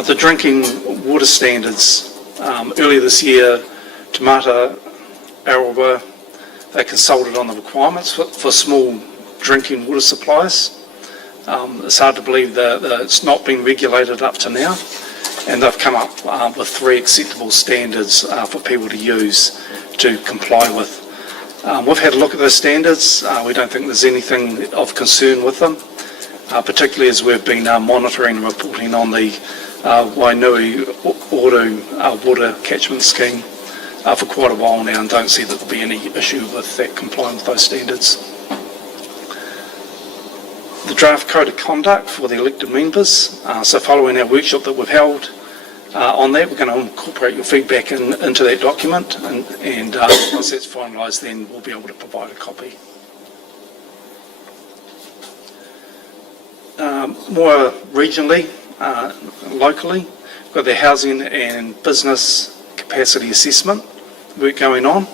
The drinking water standards, earlier this year, Tamata, Arawa, they consulted on the requirements for small drinking water supplies. It's hard to believe that it's not been regulated up to now, and they've come up with 3 acceptable standards for people to use to comply with. We've had a look at those standards. We don't think there's anything of concern with them, particularly as we've been monitoring and reporting on the Wainui water catchment scheme for quite a while now, and don't see that there'll be any issue with that complying with those standards. The draft code of conduct for the elected members, so following our workshop that we've held on that, we're going to incorporate your feedback into that document, and once that's finalised, then we'll be able to provide a copy. More regionally, locally, we've got the housing and business capacity assessment work going on.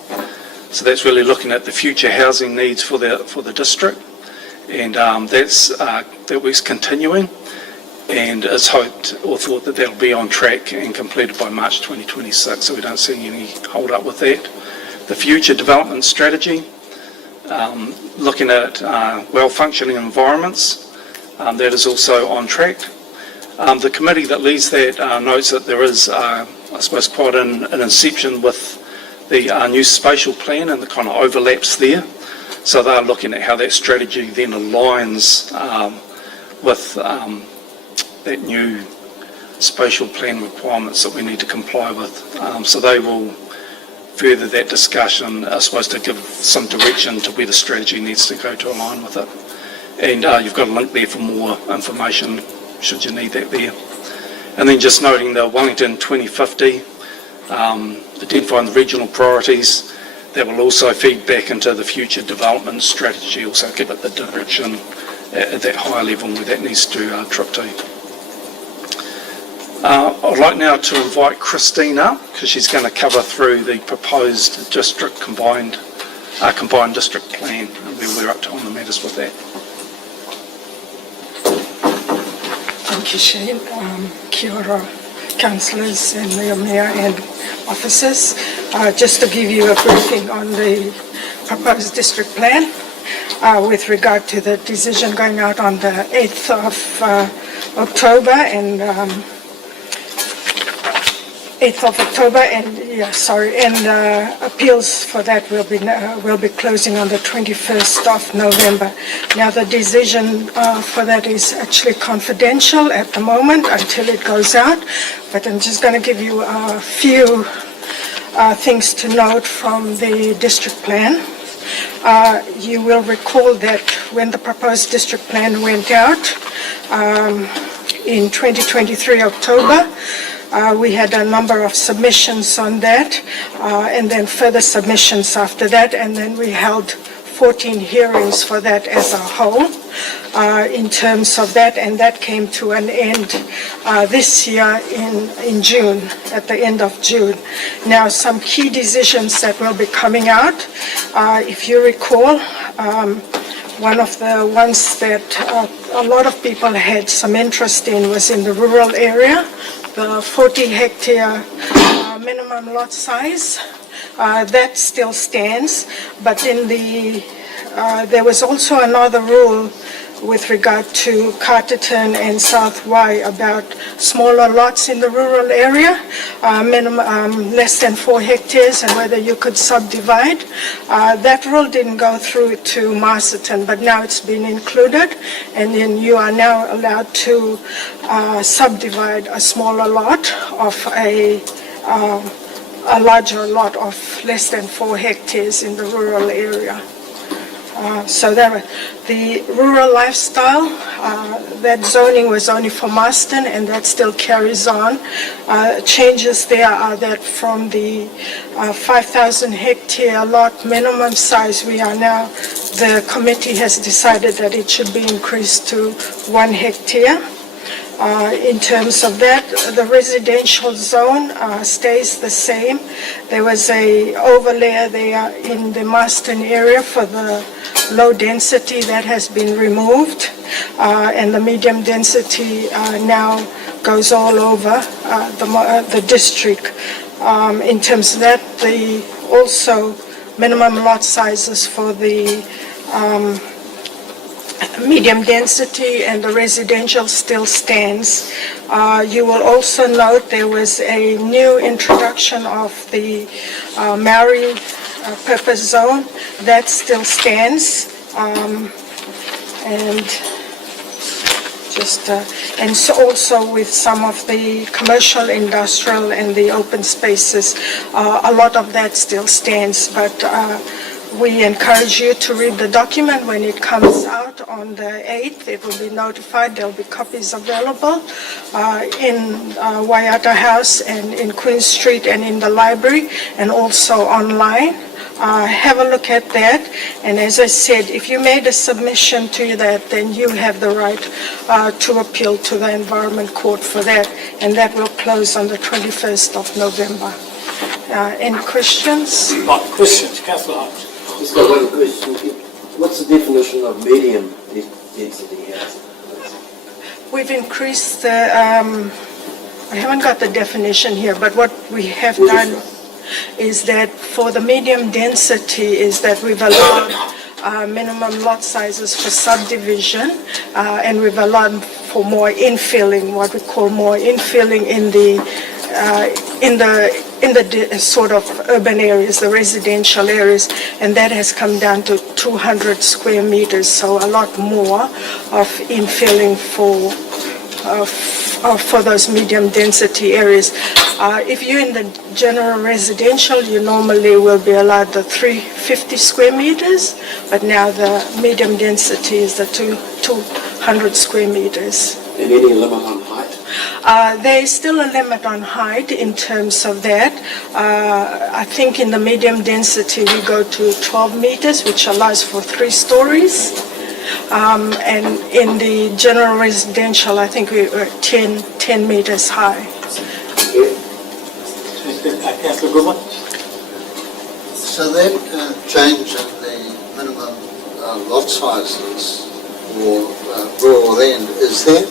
So that's really looking at the future housing needs for the district, and that work's continuing, and it's hoped or thought that that'll be on track and completed by March 2026, so we don't see any hold up with that. The future development strategy, looking at well-functioning environments, that is also on track. The committee that leads that notes that there is, I suppose, quite an inception with the new spatial plan and the kind of overlaps there. So they're looking at how that strategy then aligns with that new spatial plan requirements that we need to comply with. So they will further that discussion, I suppose, to give some direction to where the strategy needs to go to align with it. And you've got a link there for more information should you need that there. And then just noting the Wellington 2050, identifying the regional priorities, that will also feed back into the future development strategy, also give it the direction at that higher level where that needs to trip to. I'd like now to invite Christine up, because she's going to cover through the proposed district combined district plan and where we're up to on the matters with that. Thank you, Shane. Kia ora, councillors and Mayor and officers. Just to give you a briefing on the proposed district plan with regard to the decision going out on the 8th of October and 8th of October, and appeals for that will be closing on the 21st of November. Now the decision for that is actually confidential at the moment until it goes out, but I'm just going to give you a few things to note from the district plan. You will recall that when the proposed district plan went out in 2023 October, we had a number of submissions on that, and then further submissions after that, and then we held 14 hearings for that as a whole in terms of that, and that came to an end this year in June, at the end of June. Now, some key decisions that will be coming out, if you recall, one of the ones that a lot of people had some interest in was in the rural area, the 40 hectare minimum lot size. That still stands, but in the there was also another rule with regard to Masterton and South Y about smaller lots in the rural area, minimum less than 4 hectares, and whether you could subdivide. That rule didn't go through to Masterton, but now it's been included, and then you are now allowed to subdivide a smaller lot of a larger lot of less than 4 hectares in the rural area. So that the rural lifestyle, that zoning was only for Masterton, and that still carries on. Changes there are that from the 5,000 hectare lot minimum size, we are now, the committee has decided that it should be increased to 1 hectare. In terms of that, the residential zone stays the same. There was a overlay there in the Masterton area for the low density that has been removed, and the medium density now goes all over the district. In terms of that, the also minimum lot sizes for the medium density and the residential still stands. You will also note there was a new introduction of the Maori purpose zone. That still stands. And so also with some of the commercial, industrial, and the open spaces, a lot of that still stands, but we encourage you to read the document when it comes out on the 8th. It will be notified. There will be copies available in Waiata House and in Queen Street and in the library, and also online. Have a look at that, and as I said, if you made a submission to that, then you have the right to appeal to the Environment Court for that, and that will close on the 21st of November. Any questions? Questions, Councillor Holmes. Just got one question. What's the definition of medium density housing? We've increased the, I haven't got the definition here, but what we have done is that for the medium density is that we've allowed minimum lot sizes for subdivision, and we've allowed for more infilling, what we call more infilling in the sort of urban areas, the residential areas, and that has come down to 200 square meters, so a lot more of infilling for those medium density areas. If you're in the general residential, you normally will be allowed the 350 square meters, but now the medium density is the 200 square meters. And any limit on height? There is still a limit on height in terms of that. I think in the medium density we go to 12 meters, which allows for 3 stories. And in the general residential, I think we were 10 meters high. Councillor Goodwin. So that change in the minimum lot sizes for rural land, is that,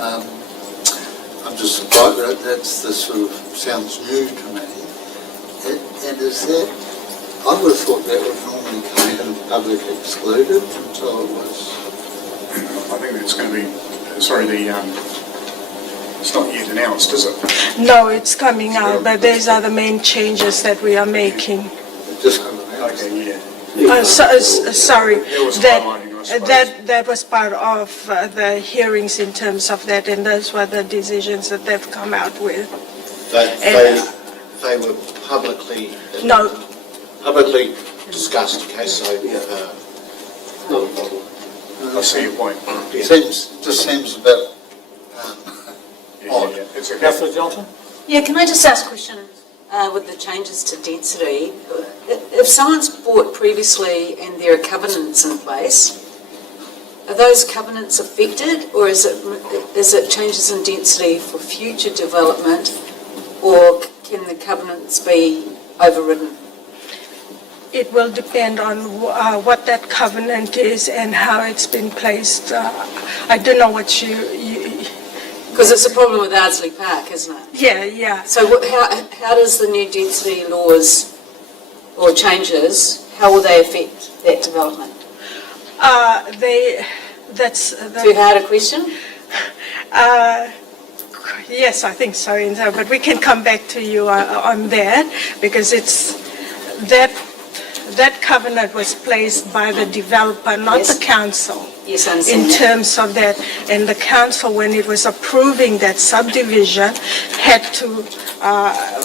I'm just surprised that sort of sounds new to me. And is that, I would have thought that would normally come in public excluded until it was. I think it's going to be, it's not yet announced, is it? No, it's coming out, but these are the main changes that we are making. Just announced. Okay, yeah. Sorry, That that was part of the hearings in terms of that, and those were the decisions that they've come out with. They were publicly discussed, okay, so not a problem. I see your point. Just seems a bit odd. It's a Councillor Johnson? Yeah, can I just ask a question with the changes to density? If someone's bought previously and there are covenants in place, are those covenants affected, or is it changes in density for future development, or can the covenants be overridden? It will depend on what that covenant is and how it's been placed. I don't know what you Because it's a problem with Ardsley Park, isn't it? yeah. So how does the new density laws or changes, how will they affect that development? That's Too hard a question? Yes, I think so, Enzo, but we can come back to you on that, because it's that covenant was placed by the developer, not the council. Yes, I understand In that. terms of that, and the council, when it was approving that subdivision,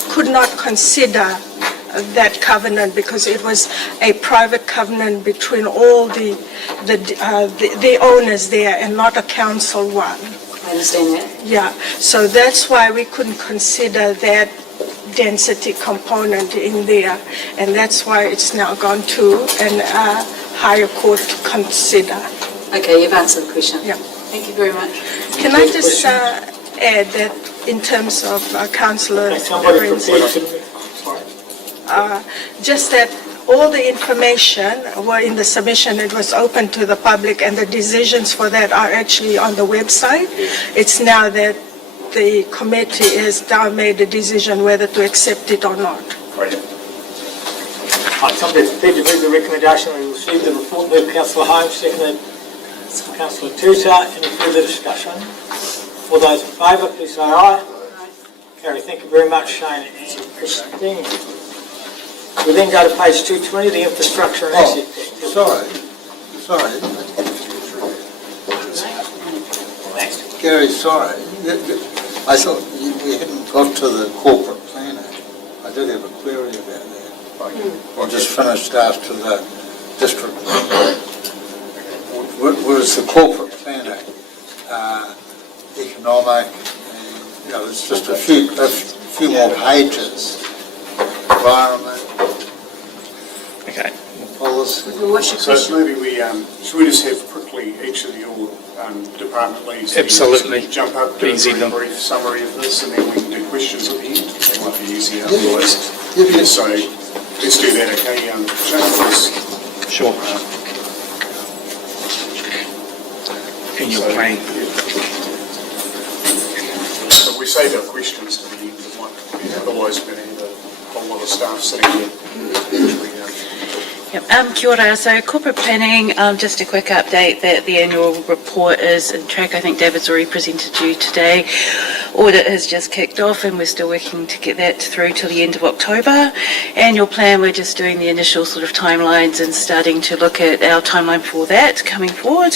could not consider that covenant because it was a private covenant between all the owners there and not a council one. I understand that. Yeah, so that's why we couldn't consider that density component in there, and that's why it's now gone to an higher court to consider. Okay, you've answered the question. Yeah. Thank you very much. Can I just add that in terms of Councillor just that all the information were in the submission, it was open to the public, and the decisions for that are actually on the website. It's now that the committee has now made a decision whether to accept it or not. Somebody prepared to move the recommendation. We received the report. Moved Councillor Holmes, seconded Councillor Tuta. Any further discussion? All those in favour, please say aye. Carry. Thank you very much, Shane and Christine. We then go to page 220, the infrastructure and asset. Sorry. Gary, sorry. I thought we hadn't got to the corporate planning. I did have a query about that. I just finished after the district plan. Was the corporate planning economic? And, it's just a few more pages. Environment. Okay. Policy. So maybe should we just have quickly each of your department leads? Absolutely. Jump up, do a very brief summary of this, and then we can do questions at the end. That might be easier otherwise. So let's do that, okay? Charles. Sure. In your plan. So we save our questions to the end. It might be otherwise we're going to have a whole lot of staff sitting here. Kia ora. So corporate planning, just a quick update that the annual report is in track. I think David's already presented to you today. Audit has just kicked off and we're still working to get that through till the end of October. Annual plan, we're just doing the initial sort of timelines and starting to look at our timeline for that coming forward.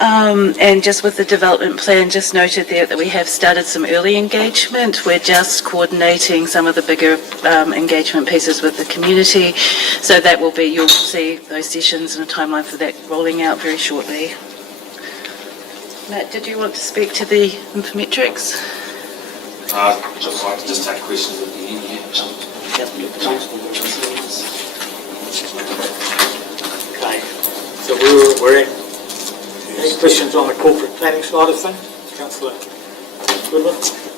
And just with the development plan, just noted there that we have started some early engagement. We're just coordinating some of the bigger engagement pieces with the community. So that will be, you'll see those sessions and a timeline for that rolling out very shortly. Matt, did you want to speak to the infometrics? Just take questions at the end, Okay. So we're in. Any questions on the corporate planning side of things? Councillor Goodwin?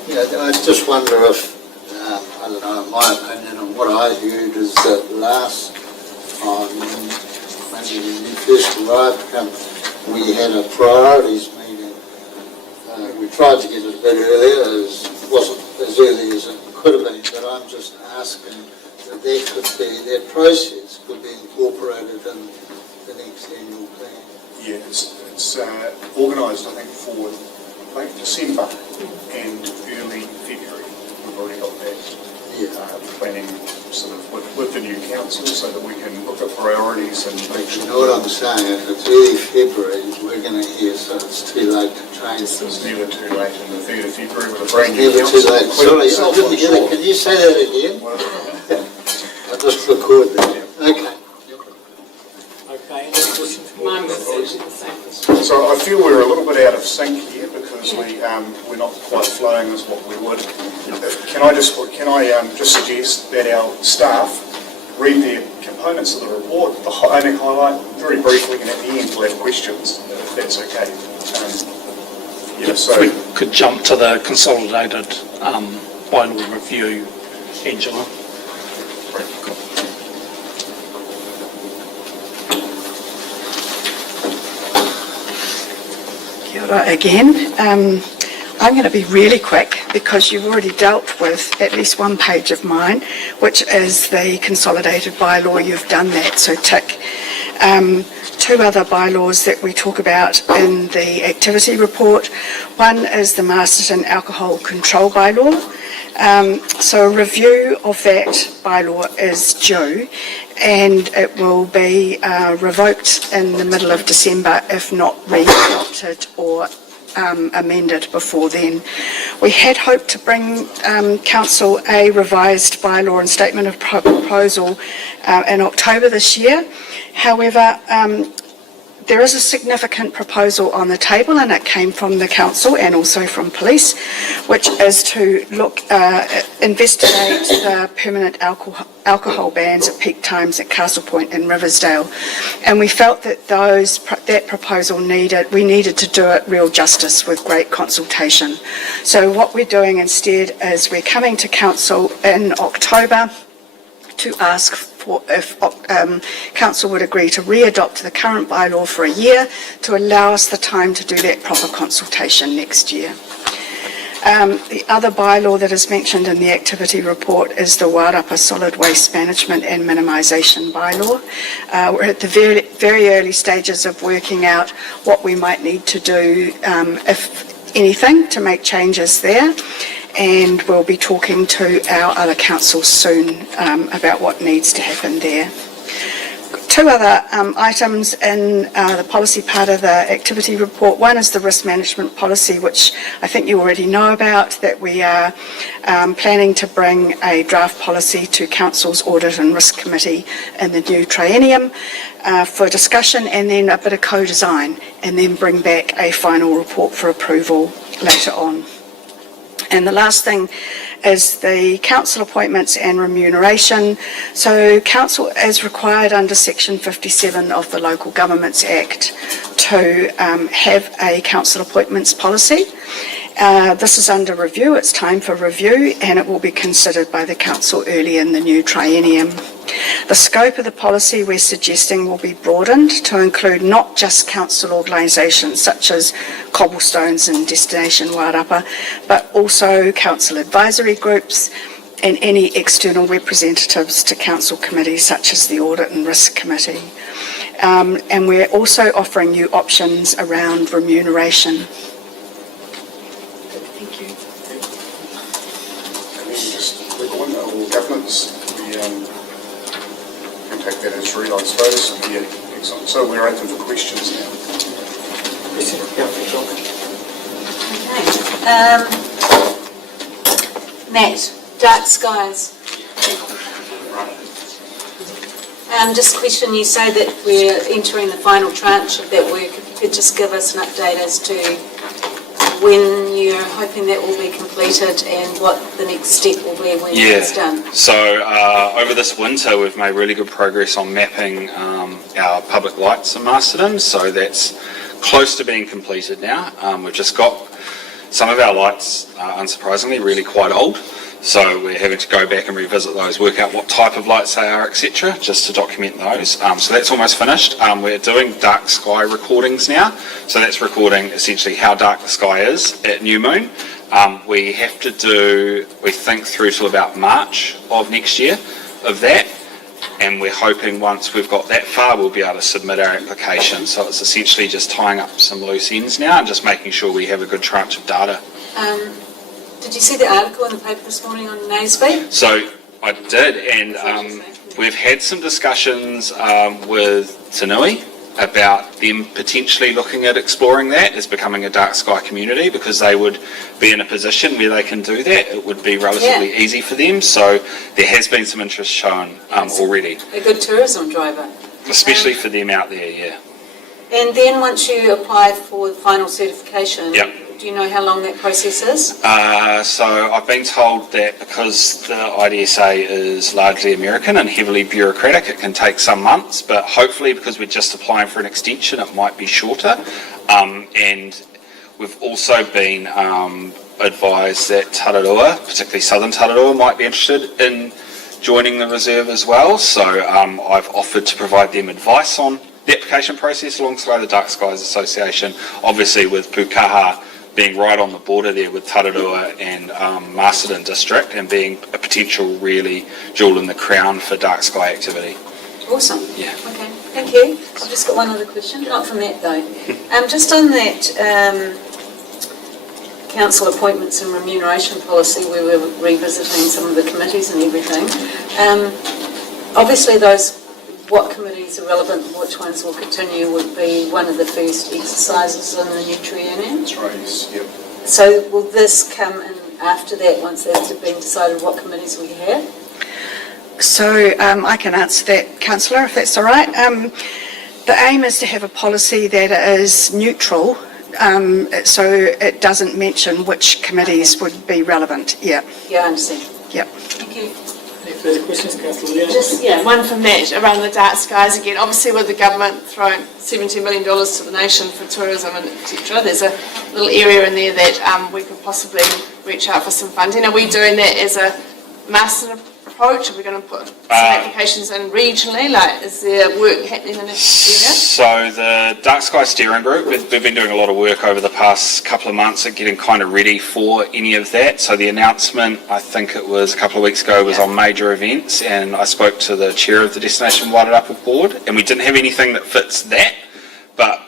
Yeah, I just wonder if, I don't know, in my opinion, and what I heard is that last time, maybe when you first arrived, we had a priorities meeting. We tried to get it a bit earlier, it wasn't as early as it could have been, but I'm just asking that that process could be incorporated in the next annual plan. Yeah, it's organised, I think, for late December and early February. We've already got that planning sort of with the new council so that we can look at priorities and make sure. You know what I'm saying? If it's early February, we're going to hear, so it's too late to change this. It's never too late on the 3rd of February with a brand new Never council. too late. Sorry, I didn't hear that. Can you say that again? I just record that. Okay. Okay, any questions? Mine was actually the same question. So I feel we're a little bit out of sync here because we're not quite flowing as what we would. Can I just suggest that our staff read the components of the report, only highlight very briefly, and at the end we'll have questions, if that's okay. So we could jump to the consolidated bylaw review, Angela. ora again. I'm going to be really quick because you've already dealt with at least one page of mine, which is the consolidated bylaw. You've done that, so tick. Two other bylaws that we talk about in the activity report. One is the Masterton alcohol control bylaw. So a review of that bylaw is due, and it will be revoked in the middle of December if not re-adopted or amended before then. We had hoped to bring Council a revised bylaw and statement of proposal in October this year. However, there is a significant proposal on the table, and it came from the Council and also from Police, which is to investigate the permanent alcohol bans at peak times at Castle Point and Riversdale. And we felt that that proposal we needed to do it real justice with great consultation. So what we're doing instead is we're coming to Council in October to ask for if Council would agree to re-adopt the current bylaw for a year to allow us the time to do that proper consultation next year. The other bylaw that is mentioned in the activity report is the Wairapa Solid Waste Management and Minimisation bylaw. We're at the very, very early stages of working out what we might need to do, if anything, to make changes there. And we'll be talking to our other councils soon about what needs to happen there. Two other items in the policy part of the activity report. One is the risk management policy, which I think you already know about, that we are planning to bring a draft policy to Council's Audit and Risk Committee in the new triennium for discussion, and then a bit of co-design, and then bring back a final report for approval later on. And the last thing is the council appointments and remuneration. So council is required under section 57 of the Local Governments Act to have a council appointments policy. This is under review, it's time for review, and it will be considered by the council early in the new triennium. The scope of the policy we're suggesting will be broadened to include not just council organisations such as Cobblestones and Destination Wairapa, but also council advisory groups and any external representatives to council committees such as the Audit and Risk Committee. And we're also offering you options around remuneration. Thank you. And then just a quick one, all governments, we take that as read, I suppose. Yeah, excellent. So we're open for questions now. Okay. Matt, dark skies. Just a question, you say that we're entering the final tranche of that work. If you could just give us an update as to when you're hoping that will be completed and what the next step will be when it's done. So over this winter we've made really good progress on mapping our public lights in Masterton, so that's close to being completed now. We've just got some of our lights, unsurprisingly, really quite old, so we're having to go back and revisit those, work out what type of lights they are, etc., just to document those. So that's almost finished. We're doing dark sky recordings now, so that's recording essentially how dark the sky is at new moon. We have to do, we think, through till about March of next year of that, and we're hoping once we've got that far we'll be able to submit our application. So it's essentially just tying up some loose ends now and just making sure we have a good tranche of data. Did you see the article in the paper this morning on NASB? So I did, and we've had some discussions with Tanui about them potentially looking at exploring that as becoming a dark sky community, because they would be in a position where they can do that. It would be relatively easy for them, so there has been some interest shown already. A good tourism driver. Especially for them out there, yeah. And then once you apply for the final certification, do you know how long that process is? So I've been told that because the IDSA is largely American and heavily bureaucratic, it can take some months, but hopefully because we're just applying for an extension, it might be shorter. And we've also been advised that Tararua, particularly Southern Tararua, might be interested in joining the reserve as well. So I've offered to provide them advice on the application process alongside the Dark Skies Association, obviously with Pukaha being right on the border there with Tararua and Masterton district, and being a potential really jewel in the crown for dark sky activity. Awesome. Yeah. Okay, thank you. I've just got one other question, not from that though. Just on that council appointments and remuneration policy, we were revisiting some of the committees and everything. Obviously what committees are relevant and which ones will continue would be one of the first exercises in the new triennium. That's right, yes, yep. So will this come in after that, once that's been decided what committees we have? So I can answer that, Councillor, if that's all right. The aim is to have a policy that is neutral, so it doesn't mention which committees would be relevant. Yeah. Yeah, I understand. Yep. Thank you. Any further questions, Councillor Leon? Just, one from Matt around the dark skies again. Obviously, with the government throwing $70 million to the nation for tourism and etc., there's a little area in there that we could possibly reach out for some funding. Are we doing that as a massive approach? Are we going to put some applications in regionally? Like, is there work happening in this area? So the Dark Sky Steering Group, we've been doing a lot of work over the past couple of months at getting kind of ready for any of that. So the announcement, I think it was a couple of weeks ago, was on major events, and I spoke to the chair of the Destination Wairarapa Board, and we didn't have anything that fits that, but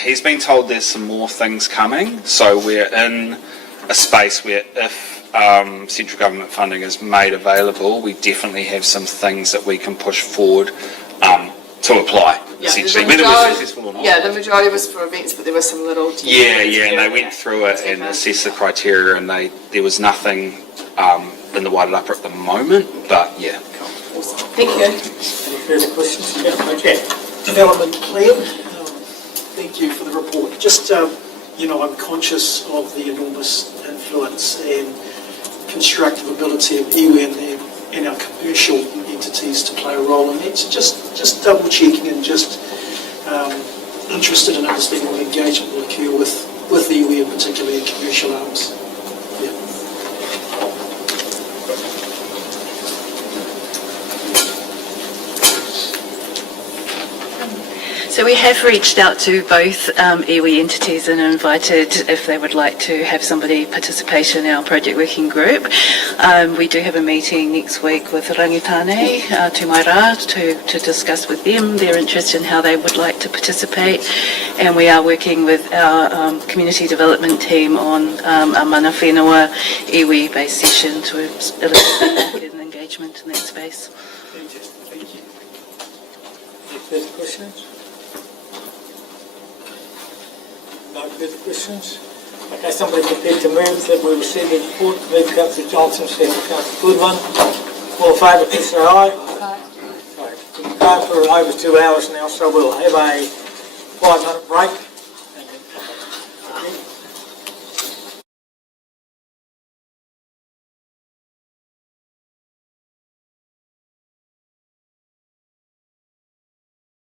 he's been told there's some more things coming. So we're in a space where if central government funding is made available, we definitely have some things that we can push forward to apply, essentially, whether we're successful or not. Yeah, the majority was for events, but there were some little... And they went through it and assessed the criteria, and there was nothing in the Wairarapa at the moment, but yeah. Thank you. Any further questions? Yeah, okay. Development plan. Thank you for the report. Just, I'm conscious of the enormous influence and constructive ability of iwi and our commercial entities to play a role in that. So just double checking and just interested in understanding what engagement will occur with the iwi, and particularly in commercial arms. So we have reached out to both iwi entities and invited if they would like to have somebody participate in our project working group. We do have a meeting next week with Rangitane, Tumaira, to discuss with them their interest in how they would like to participate. And we are working with our community development team on a mana whenua iwi-based session to elicit engagement in that space. Thank you. Any further questions? No further questions? Okay, somebody prepared to move that we receive the report. Move Councillor Johnson, second Councillor Goodwin. All in favour, please say aye. Aye. We've gone for over 2 hours now, so we'll have a 5-minute break.